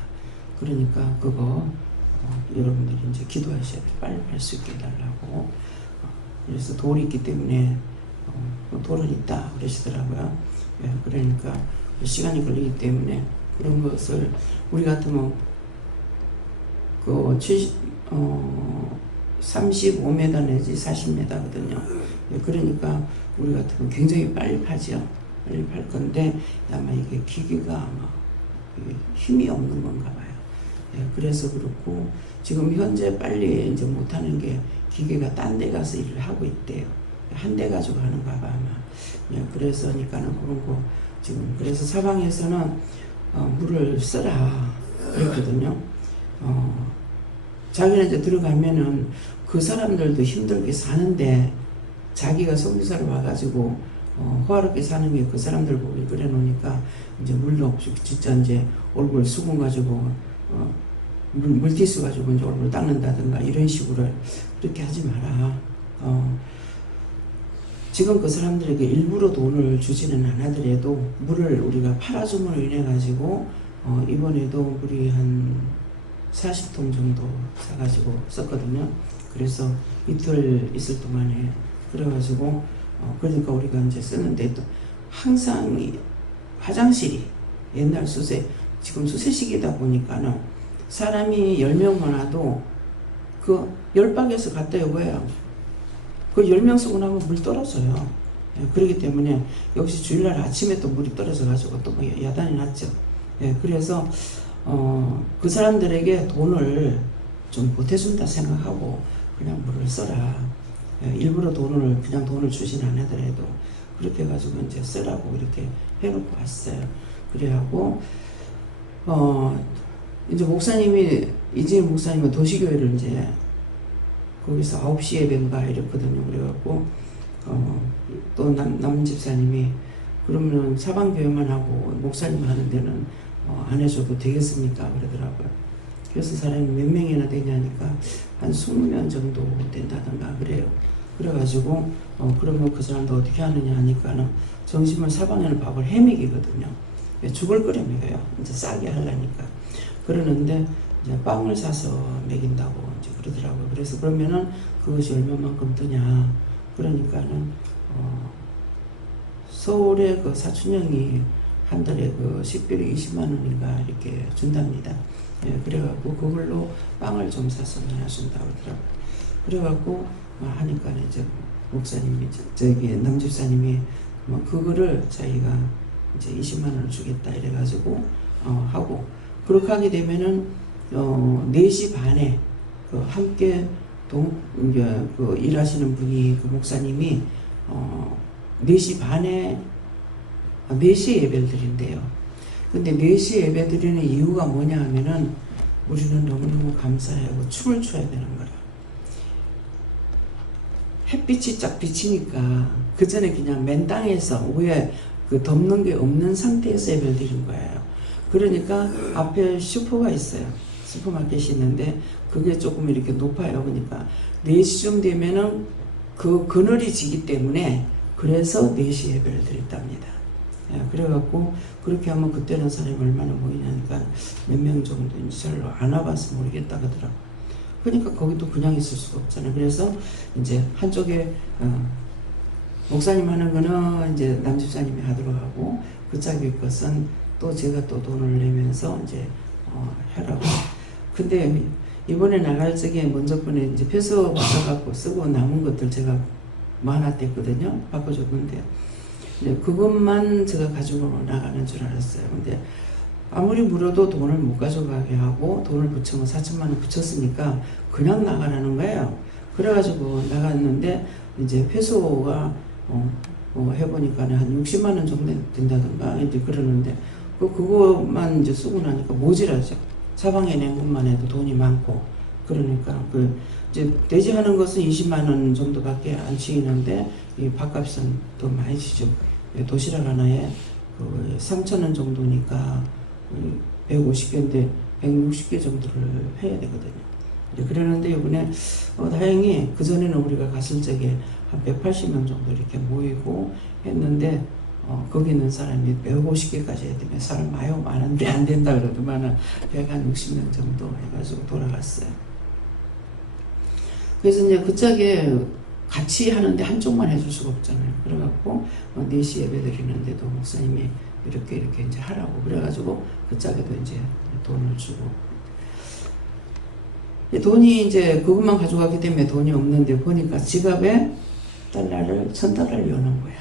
그러니까 그거 여러분들이 이제 기도하셔야 돼요. 빨리 할 수 있게 해달라고. 그래서 돌이 있기 때문에 돌은 있다 그러시더라고요. 그러니까 시간이 걸리기 때문에 그런 것을 우리 같으면 그 35m 내지 40m거든요. 그러니까 우리 같으면 굉장히 빨리 파죠. 빨리 팔 건데 아마 이게 기계가 아마 힘이 없는 건가 봐요. 그래서 그렇고 지금 현재 빨리 이제 못하는 게 기계가 딴 데 가서 일을 하고 있대요. 한 대 가지고 하는가 봐 아마. 그래서니까는 그런 거 지금 그래서 사방에서는 물을 써라 그랬거든요. 자기네 이제 들어가면은 그 사람들도 힘들게 사는데 자기가 선교사로 와가지고 호화롭게 사는 게 그 사람들 보기 그래 놓으니까 이제 물도 없이 진짜 이제 얼굴 수건 가지고 물티슈 가지고 이제 얼굴 닦는다든가 이런 식으로 그렇게 하지 마라. 지금 그 사람들에게 일부러 돈을 주지는 않아더라도 물을 우리가 팔아줌으로 인해 가지고 이번에도 물이 한 40통 정도 사가지고 썼거든요. 그래서 이틀 있을 동안에 그래가지고 그러니까 우리가 이제 쓰는데 또 항상 화장실이 옛날 지금 수세식이다 보니까는 사람이 10명만 와도 그 10박에서 갔다 오고요. 그 10명 쓰고 나면 물 떨어져요. 그렇기 때문에 역시 주일날 아침에 또 물이 떨어져 가지고 또 야단이 났죠. 그래서 그 사람들에게 돈을 좀 보태준다 생각하고 그냥 물을 써라. 일부러 그냥 돈을 주진 않아더라도 그렇게 해가지고 이제 쓰라고 이렇게 해놓고 왔어요. 그래갖고 이제 이재임 목사님은 도시교회를 이제 거기서 9시 예배인가 이랬거든요. 그래갖고 또 남 집사님이 그러면 사방교회만 하고 목사님 하는 데는 안 해줘도 되겠습니까? 그러더라고요. 그래서 사람이 몇 명이나 되냐니까 한 20명 정도 된다던가 그래요. 그래가지고 그러면 그 사람도 어떻게 하느냐 하니까는 점심을 사방에는 밥을 해먹이거든요. 죽을 끓여 먹여요. 이제 싸게 하려니까. 그러는데 이제 빵을 사서 먹인다고 이제 그러더라고요. 그래서 그러면은 그것이 얼마만큼 드냐. 그러니까는 서울에 그 사촌형이 한 달에 그 식비를 20만 원인가 이렇게 준답니다. 그래갖고 그걸로 빵을 좀 사서 나눠준다고 그러더라고요. 그래갖고 하니까 이제 목사님이 저기 남집사님이 그거를 자기가 이제 20만 원을 주겠다 이래가지고 하고 그렇게 하게 되면은 4시 반에 그 함께 그 일하시는 분이 그 목사님이 4시 반에 4시에 예배를 드린대요. 근데 4시에 예배 드리는 이유가 뭐냐 하면은 우리는 너무너무 감사하고 춤을 춰야 되는 거라. 햇빛이 쫙 비치니까 그 전에 그냥 맨 땅에서 위에 그 덮는 게 없는 상태에서 예배를 드린 거예요. 그러니까 앞에 슈퍼가 있어요. 슈퍼마켓이 있는데 그게 조금 이렇게 높아요. 그러니까 4시쯤 되면은 그 그늘이 지기 때문에 그래서 4시 예배를 드렸답니다. 그래갖고 그렇게 하면 그때는 사람이 얼마나 모이냐니까 몇 명 정도인지 별로 안 와봐서 모르겠다 그러더라고. 그러니까 거기도 그냥 있을 수가 없잖아요. 그래서 이제 한쪽에 목사님 하는 거는 이제 남집사님이 하도록 하고 그 짝의 것은 또 제가 또 돈을 내면서 이제 하라고. 근데 이번에 나갈 적에 먼저 번에 이제 표서 받아갖고 쓰고 남은 것들 제가 많았댔거든요. 바꿔줬는데 그것만 제가 가지고 나가는 줄 알았어요. 근데 아무리 물어도 돈을 못 가져가게 하고 돈을 붙이면 4천만 원 붙였으니까 그냥 나가라는 거예요. 그래가지고 나갔는데 이제 회수가 해보니까 한 60만 원 정도 된다던가 이제 그러는데 그거만 이제 쓰고 나니까 모자라죠. 사방에 낸 것만 해도 돈이 많고 그러니까 이제 대지하는 것은 20만 원 정도밖에 안 치이는데 이 밥값은 더 많이 치죠. 도시락 하나에 3천 원 정도니까 150개인데 160개 정도를 해야 되거든요. 그러는데 이번에 다행히 그전에는 우리가 갔을 적에 한 180명 정도 이렇게 모이고 했는데 거기 있는 사람이 150개까지 해야 되면 사람 많은데 안 된다 그러더만 160명 정도 해가지고 돌아갔어요. 그래서 이제 그 짝에 같이 하는데 한쪽만 해줄 수가 없잖아요. 그래갖고 4시 예배 드리는데도 목사님이 이렇게 이제 하라고 그래가지고 그 짝에도 이제 돈을 주고 돈이 이제 그것만 가져가기 때문에 돈이 없는데 보니까 지갑에 달러를 1,000달러를 여는 거야.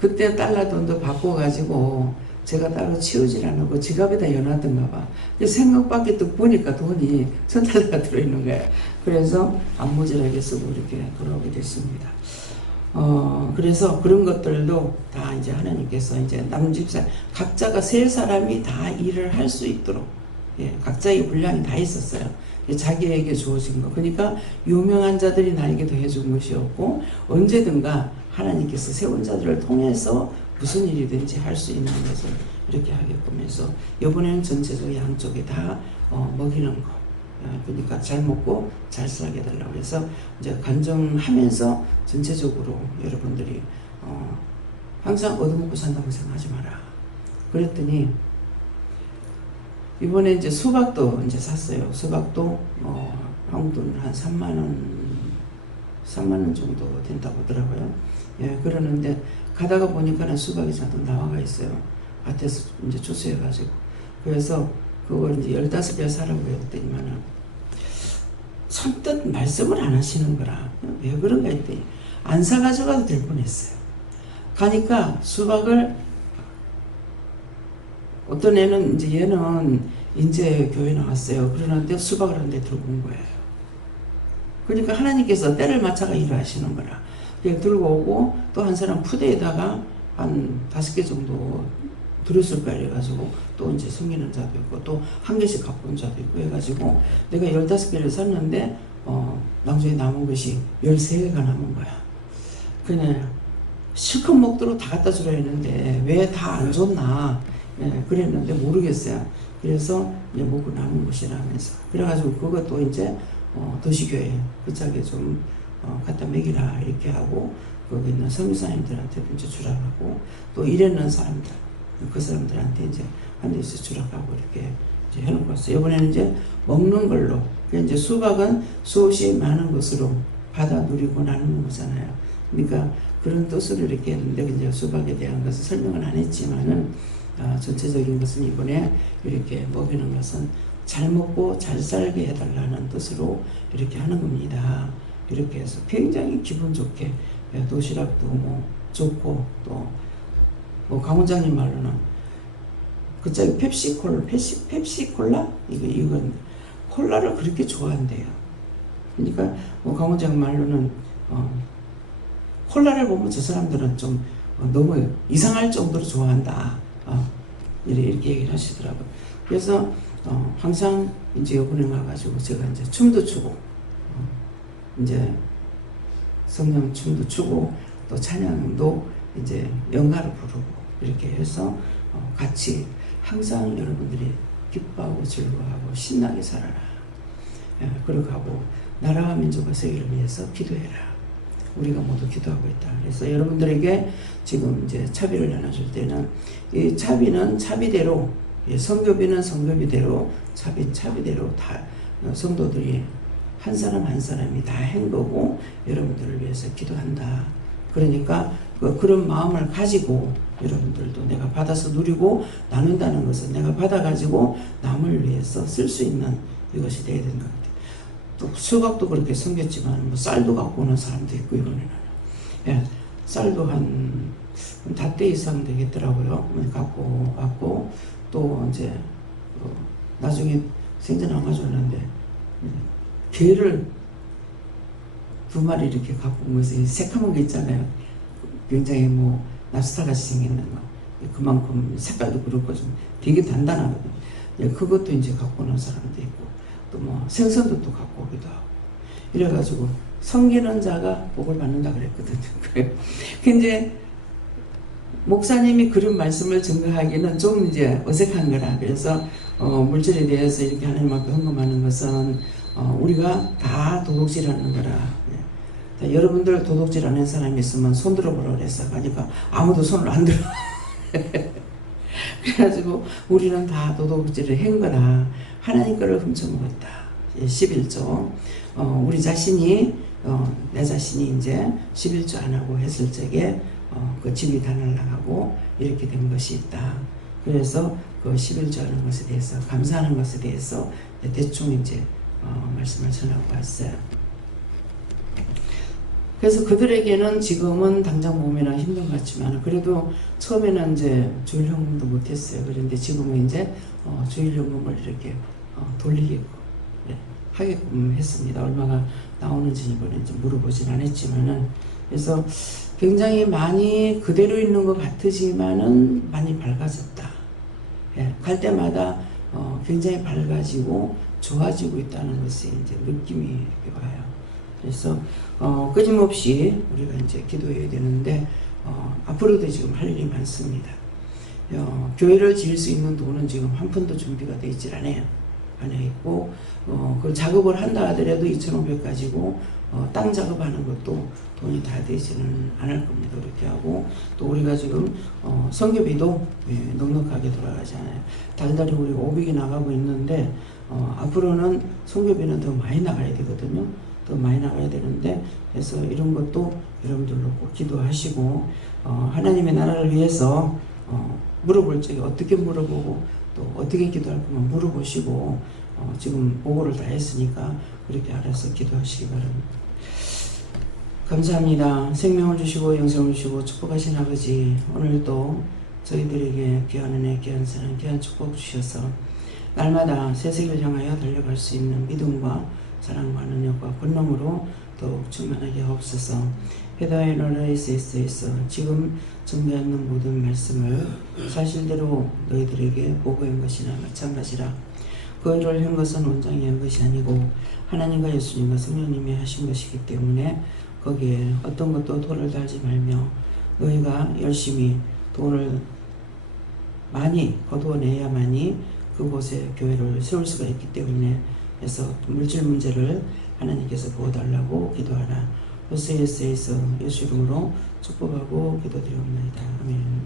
그때 달러 돈도 바꿔가지고 제가 따로 치우질 않고 지갑에다 여놨던가 봐. 생각밖에 또 보니까 돈이 1,000달러가 들어있는 거야. 그래서 안 모자라게 쓰고 이렇게 돌아오게 됐습니다. 그래서 그런 것들도 다 이제 하나님께서 이제 남집사 각자가 세 사람이 다 일을 할 수 있도록 각자의 분량이 다 있었어요. 자기에게 주어진 거. 그러니까 유명한 자들이 나에게 더해준 것이었고 언제든가 하나님께서 세운 자들을 통해서 무슨 일이든지 할 수 있는 것을 이렇게 하게끔 해서 이번에는 전체적으로 양쪽에 다 먹이는 거. 그러니까 잘 먹고 잘 살게 해달라고 해서 이제 간증하면서 전체적으로 여러분들이 항상 얻어먹고 산다고 생각하지 마라. 그랬더니 이번에 이제 수박도 이제 샀어요. 수박도 한국 돈으로 한 3만 원 정도 된다고 하더라고요. 그러는데 가다가 보니까는 수박이 잔뜩 나와가 있어요. 밭에서 이제 추수해가지고. 그래서 그걸 이제 15개 사라고 했더니만은 선뜻 말씀을 안 하시는 거라. 왜 그런가 했더니 안 사가져가도 될 뻔했어요. 가니까 수박을 어떤 애는 이제 얘는 이제 교회 나왔어요. 그러는데 수박을 한 대 들고 온 거예요. 그러니까 하나님께서 때를 맞춰가 일하시는 거라. 그냥 들고 오고 또 한 사람 푸대에다가 한 5개 정도 들었을 거야. 이래가지고 또 이제 숨기는 자도 있고 또 한 개씩 갖고 온 자도 있고 해가지고 내가 15개를 샀는데 나중에 남은 것이 13개가 남은 거야. 그냥 실컷 먹도록 다 갖다 주려 했는데 왜 다 안 줬나 그랬는데 모르겠어요. 그래서 이제 먹고 남은 것이라면서 그래가지고 그것도 이제 도시교회 그 짝에 좀 갖다 먹이라 이렇게 하고 거기 있는 선교사님들한테 이제 주라고 하고 또 일했는 사람들 그 사람들한테 이제 한 대씩 주라고 하고 이렇게 이제 해놓고 왔어요. 이번에는 이제 먹는 걸로 이제 수박은 수없이 많은 것으로 받아 누리고 나누는 거잖아요. 그러니까 그런 뜻으로 이렇게 했는데 이제 수박에 대한 것을 설명을 안 했지만은 전체적인 것은 이번에 이렇게 먹이는 것은 잘 먹고 잘 살게 해달라는 뜻으로 이렇게 하는 겁니다. 이렇게 해서 굉장히 기분 좋게 도시락도 뭐 좋고 또 뭐 강원장님 말로는 그쪽에 펩시콜라 이건 콜라를 그렇게 좋아한대요. 그러니까 뭐 강원장 말로는 콜라를 보면 저 사람들은 좀 너무 이상할 정도로 좋아한다. 이렇게 얘기를 하시더라고요. 그래서 항상 이제 이번에 와가지고 제가 이제 춤도 추고 이제 성령 춤도 추고 또 찬양도 이제 연가로 부르고 이렇게 해서 같이 항상 여러분들이 기뻐하고 즐거워하고 신나게 살아라. 그러고 하고 나라와 민족과 세계를 위해서 기도해라. 우리가 모두 기도하고 있다. 그래서 여러분들에게 지금 이제 차비를 나눠줄 때는 이 차비는 차비대로, 성교비는 성교비대로, 차비대로 다 성도들이 한 사람 한 사람이 다 한 거고 여러분들을 위해서 기도한다. 그러니까 그런 마음을 가지고 여러분들도 내가 받아서 누리고 나눈다는 것은 내가 받아가지고 남을 위해서 쓸 수 있는 이것이 돼야 되는 것 같아요. 또 수박도 그렇게 생겼지만 뭐 쌀도 갖고 오는 사람도 있고 이번에는 쌀도 한 닷대 이상 되겠더라고요. 갖고 왔고 또 이제 나중에 생전 안 가져왔는데 개를 2마리 이렇게 갖고 오면서 새카만 게 있잖아요. 굉장히 뭐 랍스타같이 생긴 거. 그만큼 색깔도 그렇고 좀 되게 단단하거든요. 예, 그것도 이제 갖고 오는 사람도 있고 또 뭐 생선도 또 갖고 오기도 하고 이래가지고 섬기는 자가 복을 받는다 그랬거든요. 근데 목사님이 그런 말씀을 증거하기는 좀 이제 어색한 거라. 그래서 물질에 대해서 이렇게 하나님 앞에 헌금하는 것은 우리가 다 도둑질하는 거라. 예. 여러분들 도둑질하는 사람이 있으면 손 들어보라 그랬어. 그러니까 아무도 손을 안 들어. 그래가지고 우리는 다 도둑질을 한 거라. 하나님 거를 훔쳐먹었다. 11조. 우리 자신이 내 자신이 이제 11조 안 하고 했을 적에 그 집이 다 날아가고 이렇게 된 것이 있다. 그래서 그 11조 하는 것에 대해서 감사하는 것에 대해서 대충 이제 말씀을 전하고 왔어요. 그래서 그들에게는 지금은 당장 보면 힘든 것 같지만 그래도 처음에는 이제 주일연금도 못했어요. 그런데 지금은 이제 주일연금을 이렇게 돌리게끔 하게끔 했습니다. 얼마가 나오는지 이번에 좀 물어보진 않았지만은 그래서 굉장히 많이 그대로 있는 것 같으지만은 많이 밝아졌다. 예, 갈 때마다 굉장히 밝아지고 좋아지고 있다는 것이 이제 느낌이 이렇게 와요. 그래서 끊임없이 우리가 이제 기도해야 되는데 앞으로도 지금 할 일이 많습니다. 교회를 지을 수 있는 돈은 지금 한 푼도 준비가 되어 있질 않아요. 안에 있고 그 작업을 한다 하더라도 2,500 가지고 땅 작업하는 것도 돈이 다 되지는 않을 겁니다. 그렇게 하고 또 우리가 지금 선교비도 넉넉하게 돌아가지 않아요. 달달이 우리가 500이 나가고 있는데 앞으로는 선교비는 더 많이 나가야 되거든요. 더 많이 나가야 되는데 그래서 이런 것도 여러분들로 꼭 기도하시고 하나님의 나라를 위해서 물어볼 적에 어떻게 물어보고 또 어떻게 기도할 거면 물어보시고 지금 보고를 다 했으니까 그렇게 알아서 기도하시기 바랍니다. 감사합니다. 생명을 주시고 영생을 주시고 축복하신 아버지, 오늘도 저희들에게 귀한 은혜, 귀한 사랑, 귀한 축복 주셔서 날마다 새세계를 향하여 달려갈 수 있는 믿음과 사랑과 능력과 권능으로 더욱 충만하게 하옵소서. 회다의 나라에서 지금 증거하는 모든 말씀을 사실대로 너희들에게 보고한 것이나 마찬가지라. 그 일을 한 것은 원장이 한 것이 아니고 하나님과 예수님과 성령님이 하신 것이기 때문에 거기에 어떤 것도 돌을 달지 말며 너희가 열심히 돈을 많이 거두어내야만이 그곳에 교회를 세울 수가 있기 때문에 그래서 물질 문제를 하나님께서 부어달라고 기도하라. 예수 이름으로 축복하고 기도드리옵나이다. 아멘.